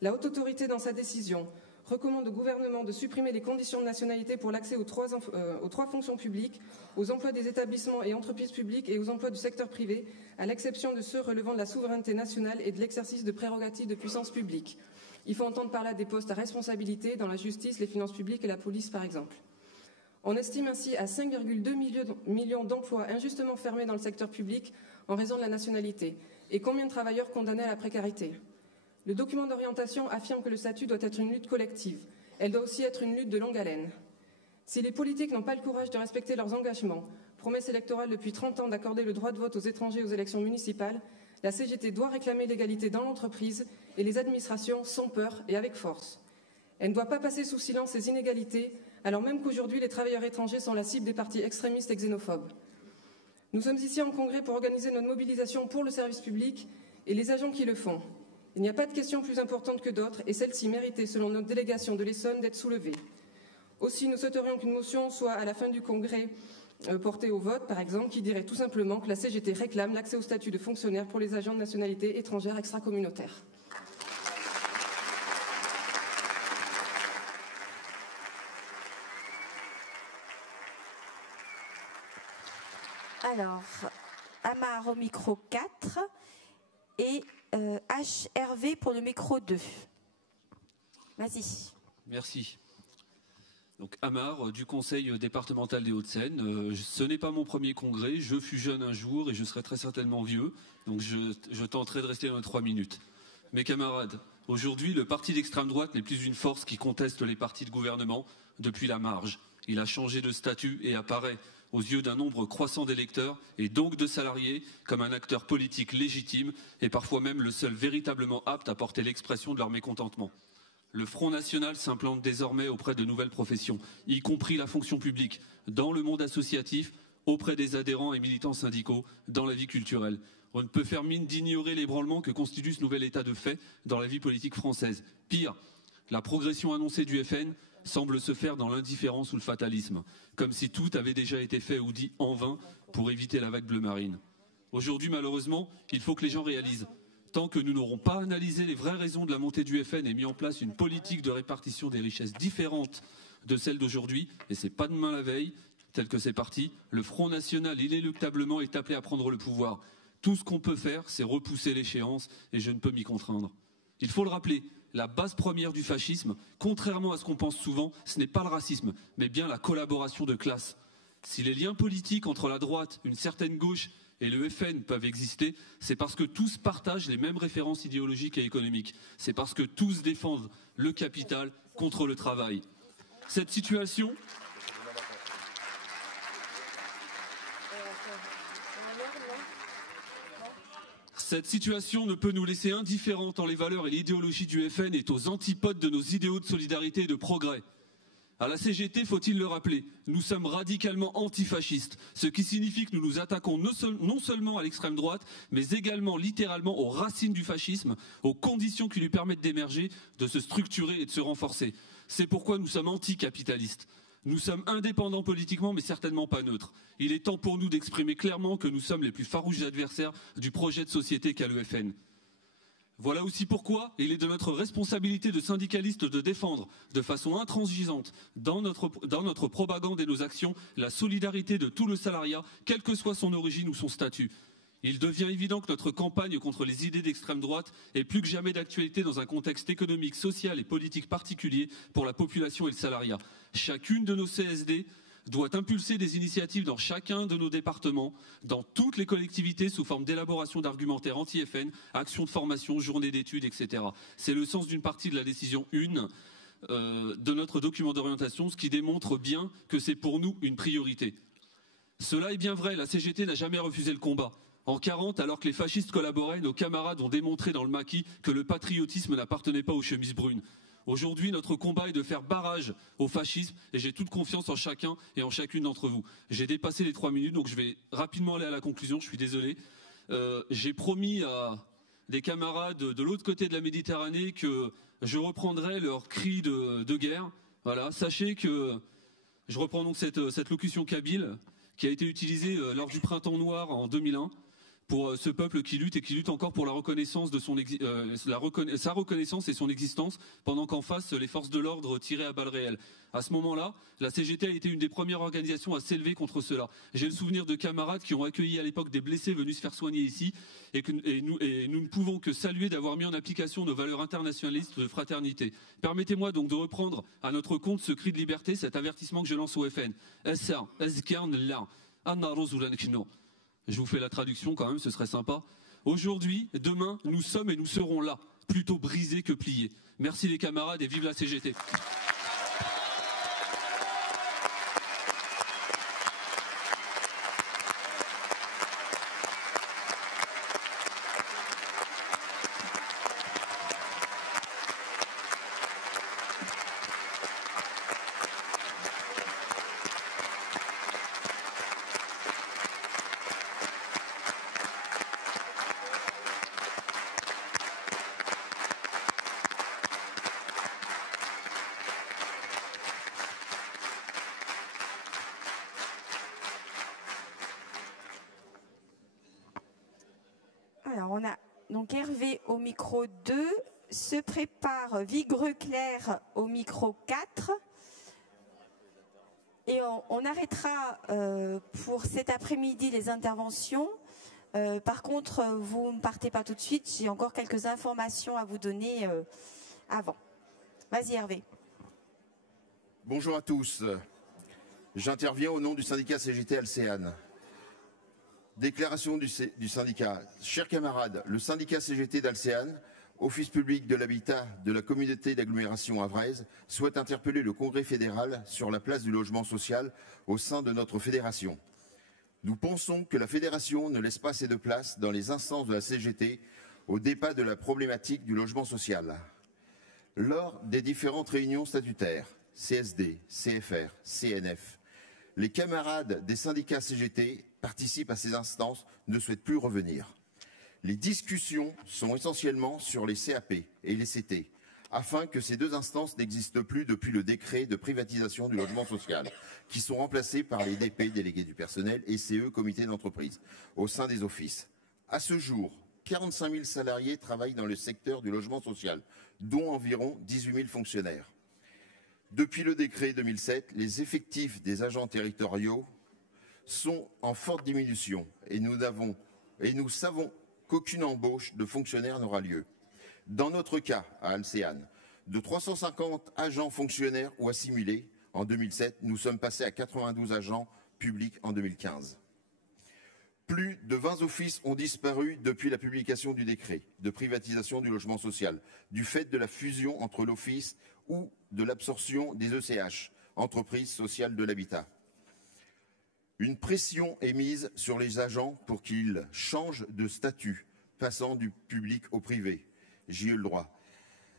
La Haute Autorité, dans sa décision, recommande au gouvernement de supprimer les conditions de nationalité pour l'accès aux trois fonctions publiques, aux emplois des établissements et entreprises publiques et aux emplois du secteur privé, à l'exception de ceux relevant de la souveraineté nationale et de l'exercice de prérogatives de puissance publique. Il faut entendre par là des postes à responsabilité dans la justice, les finances publiques et la police, par exemple. On estime ainsi à 5,2 millions d'emplois injustement fermés dans le secteur public en raison de la nationalité. Et combien de travailleurs condamnés à la précarité ? Le document d'orientation affirme que le statut doit être une lutte collective. Elle doit aussi être une lutte de longue haleine. Si les politiques n'ont pas le courage de respecter leurs engagements, promesse électorale depuis 30 ans d'accorder le droit de vote aux étrangers aux élections municipales, la CGT doit réclamer l'égalité dans l'entreprise et les administrations sans peur et avec force. Elle ne doit pas passer sous silence ces inégalités, alors même qu'aujourd'hui les travailleurs étrangers sont la cible des partis extrémistes et xénophobes. Nous sommes ici en congrès pour organiser notre mobilisation pour le service public et les agents qui le font. Il n'y a pas de question plus importante que d'autres et celle-ci méritait, selon notre délégation de l'Essonne, d'être soulevée. Aussi, nous souhaiterions qu'une motion soit à la fin du congrès portée au vote, par exemple, qui dirait tout simplement que la CGT réclame l'accès au statut de fonctionnaire pour les agents de nationalité étrangère extracommunautaire. Alors, Amar au micro 4 et HRV pour le micro 2. Vas-y. Merci. Donc Amar du Conseil départemental des Hauts-de-Seine. Ce n'est pas mon premier congrès, je fus jeune un jour et je serai très certainement vieux, donc je tenterai de rester dans les 3 minutes. Mes camarades, aujourd'hui le parti d'extrême droite n'est plus une force qui conteste les partis de gouvernement depuis la marge. Il a changé de statut et apparaît aux yeux d'un nombre croissant d'électeurs et donc de salariés comme un acteur politique légitime et parfois même le seul véritablement apte à porter l'expression de leur mécontentement. Le Front National s'implante désormais auprès de nouvelles professions, y compris la fonction publique, dans le monde associatif, auprès des adhérents et militants syndicaux, dans la vie culturelle. On ne peut faire mine d'ignorer l'ébranlement que constitue ce nouvel état de fait dans la vie politique française. Pire, la progression annoncée du FN semble se faire dans l'indifférence ou le fatalisme, comme si tout avait déjà été fait ou dit en vain pour éviter la vague bleu marine. Aujourd'hui, malheureusement, il faut que les gens réalisent. Tant que nous n'aurons pas analysé les vraies raisons de la montée du FN et mis en place une politique de répartition des richesses différente de celle d'aujourd'hui, et c'est pas demain la veille, tel que c'est parti, le Front National inéluctablement est appelé à prendre le pouvoir. Tout ce qu'on peut faire, c'est repousser l'échéance, et je ne peux m'y contraindre. Il faut le rappeler, la base première du fascisme, contrairement à ce qu'on pense souvent, ce n'est pas le racisme, mais bien la collaboration de classe. Si les liens politiques entre la droite, une certaine gauche et le FN peuvent exister, c'est parce que tous partagent les mêmes références idéologiques et économiques. C'est parce que tous défendent le capital contre le travail. Cette situation... Cette situation ne peut nous laisser indifférents tant les valeurs et l'idéologie du FN est aux antipodes de nos idéaux de solidarité et de progrès. À la CGT, faut-il le rappeler, nous sommes radicalement antifascistes, ce qui signifie que nous nous attaquons non seulement à l'extrême droite, mais également littéralement aux racines du fascisme, aux conditions qui lui permettent d'émerger, de se structurer et de se renforcer. C'est pourquoi nous sommes anticapitalistes. Nous sommes indépendants politiquement, mais certainement pas neutres. Il est temps pour nous d'exprimer clairement que nous sommes les plus farouches adversaires du projet de société qu'a le FN. Voilà aussi pourquoi il est de notre responsabilité de syndicalistes de défendre de façon intransigeante dans notre propagande et nos actions la solidarité de tout le salariat, quelle que soit son origine ou son statut. Il devient évident que notre campagne contre les idées d'extrême droite est plus que jamais d'actualité dans un contexte économique, social et politique particulier pour la population et le salariat. Chacune de nos CSD doit impulser des initiatives dans chacun de nos départements, dans toutes les collectivités sous forme d'élaboration d'argumentaires anti-FN, actions de formation, journées d'études, etc. C'est le sens d'une partie de la décision 1 de notre document d'orientation, ce qui démontre bien que c'est pour nous une priorité. Cela est bien vrai, la CGT n'a jamais refusé le combat. En 40, alors que les fascistes collaboraient, nos camarades ont démontré dans le maquis que le patriotisme n'appartenait pas aux chemises brunes. Aujourd'hui, notre combat est de faire barrage au fascisme et j'ai toute confiance en chacun et en chacune d'entre vous. J'ai dépassé les 3 minutes, donc je vais rapidement aller à la conclusion, je suis désolé. J'ai promis à des camarades de l'autre côté de la Méditerranée que je reprendrai leur cri de guerre. Voilà, sachez que je reprends donc cette locution kabyle qui a été utilisée lors du Printemps Noir en 2001. Pour ce peuple qui lutte et qui lutte encore pour la reconnaissance de sa reconnaissance et son existence, pendant qu'en face, les forces de l'ordre tiraient à balles réelles. À ce moment-là, la CGT a été une des premières organisations à s'élever contre cela. J'ai le souvenir de camarades qui ont accueilli à l'époque des blessés venus se faire soigner ici, et nous ne pouvons que saluer d'avoir mis en application nos valeurs internationalistes de fraternité. Permettez-moi donc de reprendre à notre compte ce cri de liberté, cet avertissement que je lance au FN. Je vous fais la traduction quand même, ce serait sympa. Aujourd'hui, demain, nous sommes et nous serons là, plutôt brisés que pliés. Merci les camarades et vive la CGT. Alors, on a donc Hervé au micro 2, se prépare Vigreux-Claire au micro 4. Et on arrêtera pour cet après-midi les interventions. Par contre, vous ne partez pas tout de suite, j'ai encore quelques informations à vous donner avant. Vas-y Hervé. Bonjour à tous. J'interviens au nom du syndicat CGT Alcéane. Déclaration du syndicat. Chers camarades, le syndicat CGT d'Alcéane, Office public de l'habitat de la communauté d'agglomération havraise, souhaite interpeller le Congrès fédéral sur la place du logement social au sein de notre fédération. Nous pensons que la fédération ne laisse pas assez de place dans les instances de la CGT au débat de la problématique du logement social. Lors des différentes réunions statutaires, CSD, CFR, CNF, les camarades des syndicats CGT participent à ces instances, ne souhaitent plus revenir. Les discussions sont essentiellement sur les CAP et les CT, afin que ces deux instances n'existent plus depuis le décret de privatisation du logement social, qui sont remplacés par les DP, délégués du personnel, et CE, comité d'entreprise, au sein des offices. À ce jour, 45 000 salariés travaillent dans le secteur du logement social, dont environ 18 000 fonctionnaires. Depuis le décret 2007, les effectifs des agents territoriaux sont en forte diminution et nous savons qu'aucune embauche de fonctionnaires n'aura lieu. Dans notre cas, à Alcéane, de 350 agents fonctionnaires ou assimilés en 2007, nous sommes passés à 92 agents publics en 2015. Plus de 20 offices ont disparu depuis la publication du décret de privatisation du logement social, du fait de la fusion entre l'office ou de l'absorption des ECH, entreprises sociales de l'habitat. Une pression est mise sur les agents pour qu'ils changent de statut, passant du public au privé. J'y ai le droit.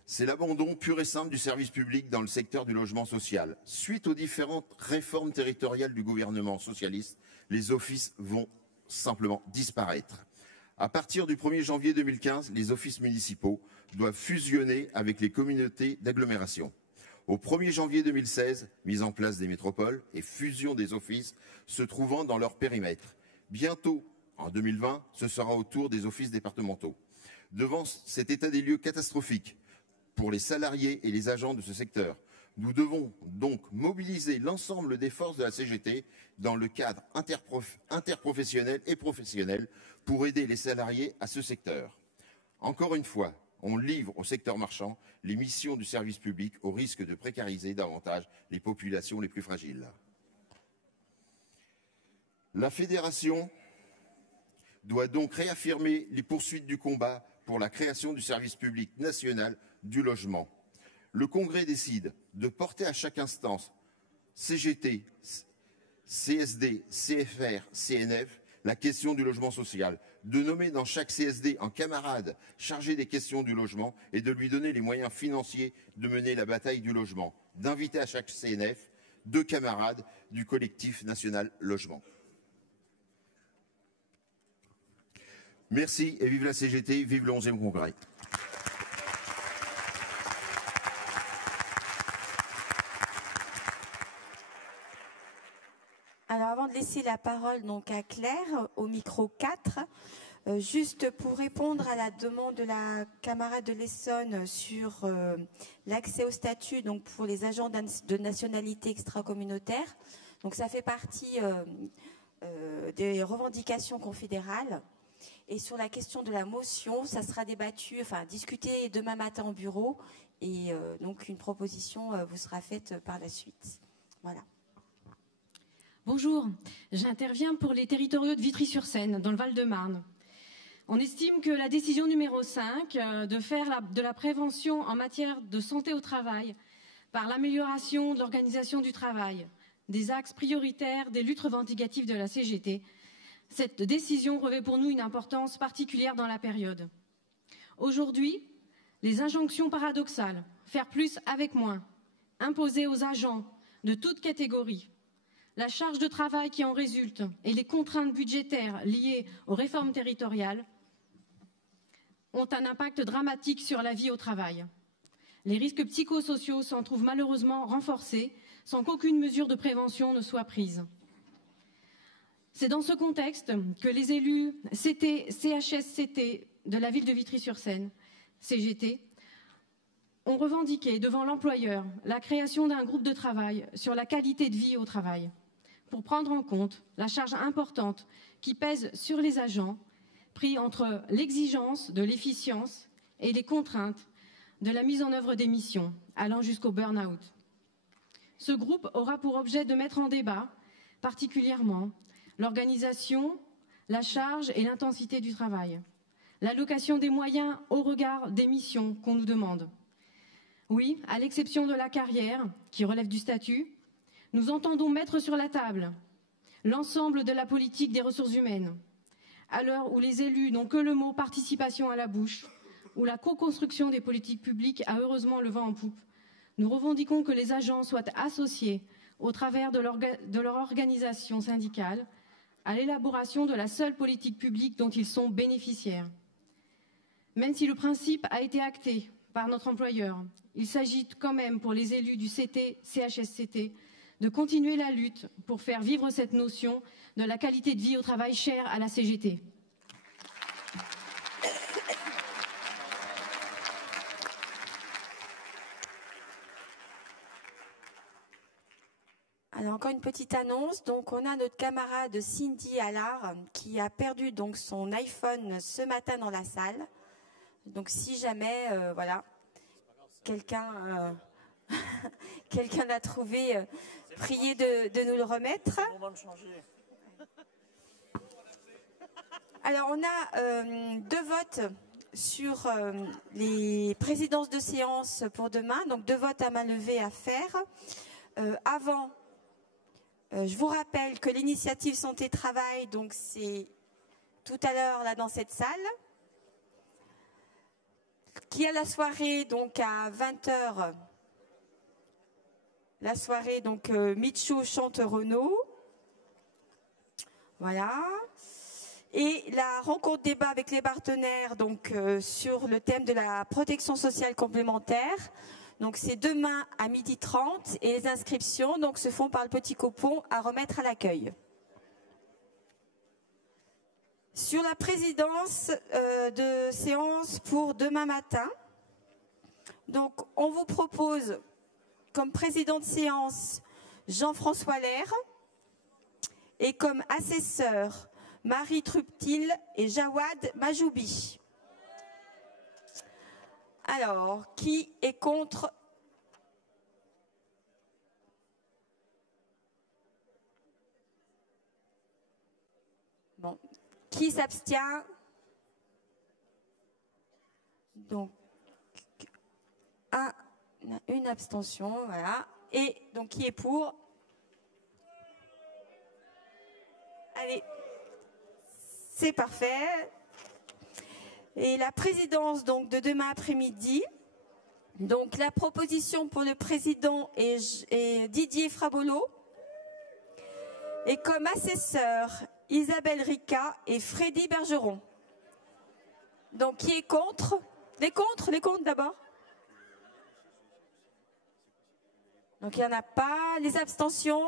C'est l'abandon pur et simple du service public dans le secteur du logement social. Suite aux différentes réformes territoriales du gouvernement socialiste, les offices vont simplement disparaître. À partir du 1er janvier 2015, les offices municipaux doivent fusionner avec les communautés d'agglomération. Au 1er janvier 2016, mise en place des métropoles et fusion des offices se trouvant dans leur périmètre. Bientôt, en 2020, ce sera au tour des offices départementaux. Devant cet état des lieux catastrophique pour les salariés et les agents de ce secteur, nous devons donc mobiliser l'ensemble des forces de la CGT dans le cadre interprofessionnel et professionnel pour aider les salariés à ce secteur. Encore une fois, on livre au secteur marchand les missions du service public au risque de précariser davantage les populations les plus fragiles. La fédération doit donc réaffirmer les poursuites du combat pour la création du service public national du logement. Le Congrès décide de porter à chaque instance, CGT, CSD, CFR, CNF, la question du logement social, de nommer dans chaque CSD un camarade chargé des questions du logement et de lui donner les moyens financiers de mener la bataille du logement, d'inviter à chaque CNF 2 camarades du collectif national logement. Merci et vive la CGT, vive le 11e Congrès. Alors avant de laisser la parole donc à Claire au micro 4, juste pour répondre à la demande de la camarade de l'Essonne sur l'accès au statut donc pour les agents de nationalité extra-communautaire. Donc ça fait partie des revendications confédérales. Et sur la question de la motion, ça sera débattu, enfin discuté demain matin au bureau et donc une proposition vous sera faite par la suite. Voilà. Bonjour, j'interviens pour les territoriaux de Vitry-sur-Seine, dans le Val-de-Marne. On estime que la décision numéro 5 de faire de la prévention en matière de santé au travail par l'amélioration de l'organisation du travail, des axes prioritaires des luttes revendicatives de la CGT, cette décision revêt pour nous une importance particulière dans la période. Aujourd'hui, les injonctions paradoxales, faire plus avec moins, imposées aux agents de toute catégorie, la charge de travail qui en résulte et les contraintes budgétaires liées aux réformes territoriales ont un impact dramatique sur la vie au travail. Les risques psychosociaux s'en trouvent malheureusement renforcés sans qu'aucune mesure de prévention ne soit prise. C'est dans ce contexte que les élus CHSCT de la ville de Vitry-sur-Seine, CGT, ont revendiqué devant l'employeur la création d'un groupe de travail sur la qualité de vie au travail, pour prendre en compte la charge importante qui pèse sur les agents, pris entre l'exigence de l'efficience et les contraintes de la mise en œuvre des missions, allant jusqu'au burn-out. Ce groupe aura pour objet de mettre en débat, particulièrement, l'organisation, la charge et l'intensité du travail, l'allocation des moyens au regard des missions qu'on nous demande. Oui, à l'exception de la carrière, qui relève du statut, nous entendons mettre sur la table l'ensemble de la politique des ressources humaines. À l'heure où les élus n'ont que le mot participation à la bouche, où la co-construction des politiques publiques a heureusement le vent en poupe, nous revendiquons que les agents soient associés au travers de leur organisation syndicale à l'élaboration de la seule politique publique dont ils sont bénéficiaires. Même si le principe a été acté par notre employeur, il s'agit quand même pour les élus du CHSCT de continuer la lutte pour faire vivre cette notion de la qualité de vie au travail chère à la CGT. Alors encore une petite annonce, donc on a notre camarade Cindy Allard qui a perdu donc son iPhone ce matin dans la salle. Donc si jamais voilà, quelqu'un l'a trouvé, priez de nous le remettre. Alors on a 2 votes sur les présidences de séance pour demain, donc 2 votes à main levée à faire. Avant, je vous rappelle que l'initiative santé-travail, donc c'est tout à l'heure là dans cette salle, qui a la soirée donc à 20h, la soirée donc Michou chante Renaud, voilà, et la rencontre débat avec les partenaires donc sur le thème de la protection sociale complémentaire. Donc c'est demain à 12h30 et les inscriptions donc se font par le petit coupon à remettre à l'accueil. Sur la présidence de séance pour demain matin, donc on vous propose comme président de séance Jean-François Lair et comme assesseur Marie Truptil et Jawad Majoubi. Alors, qui est contre? Bon. Qui s'abstient? Donc, une abstention, voilà. Et donc, qui est pour? Allez, c'est parfait. Et la présidence donc de demain après-midi, donc la proposition pour le président est Didier Frabolo et comme assesseur Isabelle Rica et Freddy Bergeron. Donc qui est contre? Les contre d'abord. Donc il n'y en a pas. Les abstentions,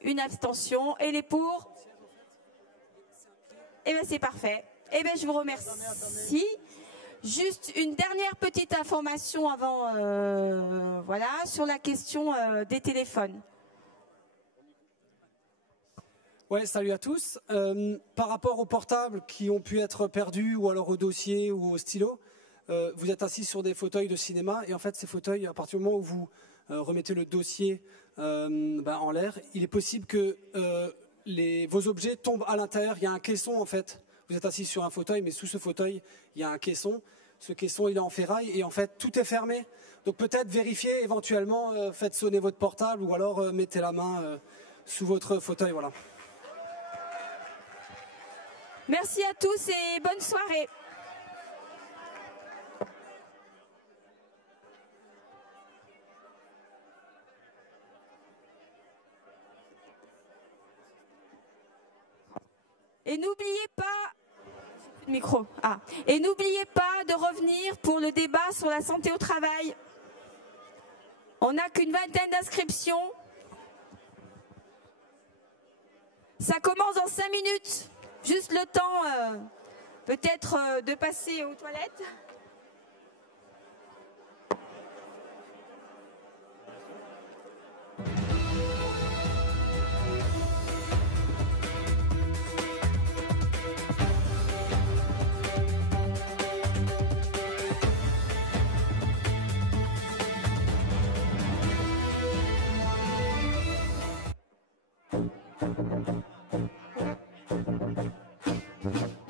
une abstention et les pour? Eh bien c'est parfait. Eh bien, je vous remercie. Juste une dernière petite information avant, voilà, sur la question des téléphones. Ouais, salut à tous. Par rapport aux portables qui ont pu être perdus, ou alors au dossier ou au stylo, vous êtes assis sur des fauteuils de cinéma, et en fait, ces fauteuils, à partir du moment où vous remettez le dossier en l'air, il est possible que vos objets tombent à l'intérieur. Il y a un caisson, en fait. Vous êtes assis sur un fauteuil, mais sous ce fauteuil, il y a un caisson. Ce caisson, il est en ferraille et en fait, tout est fermé. Donc peut-être vérifiez, éventuellement, faites sonner votre portable ou alors mettez la main sous votre fauteuil. Voilà. Merci à tous et bonne soirée. Et n'oubliez pas, micro. Et n'oubliez pas de revenir pour le débat sur la santé au travail. On n'a qu'une vingtaine d'inscriptions. Ça commence dans 5 minutes. Juste le temps, peut-être, de passer aux toilettes. Thank you.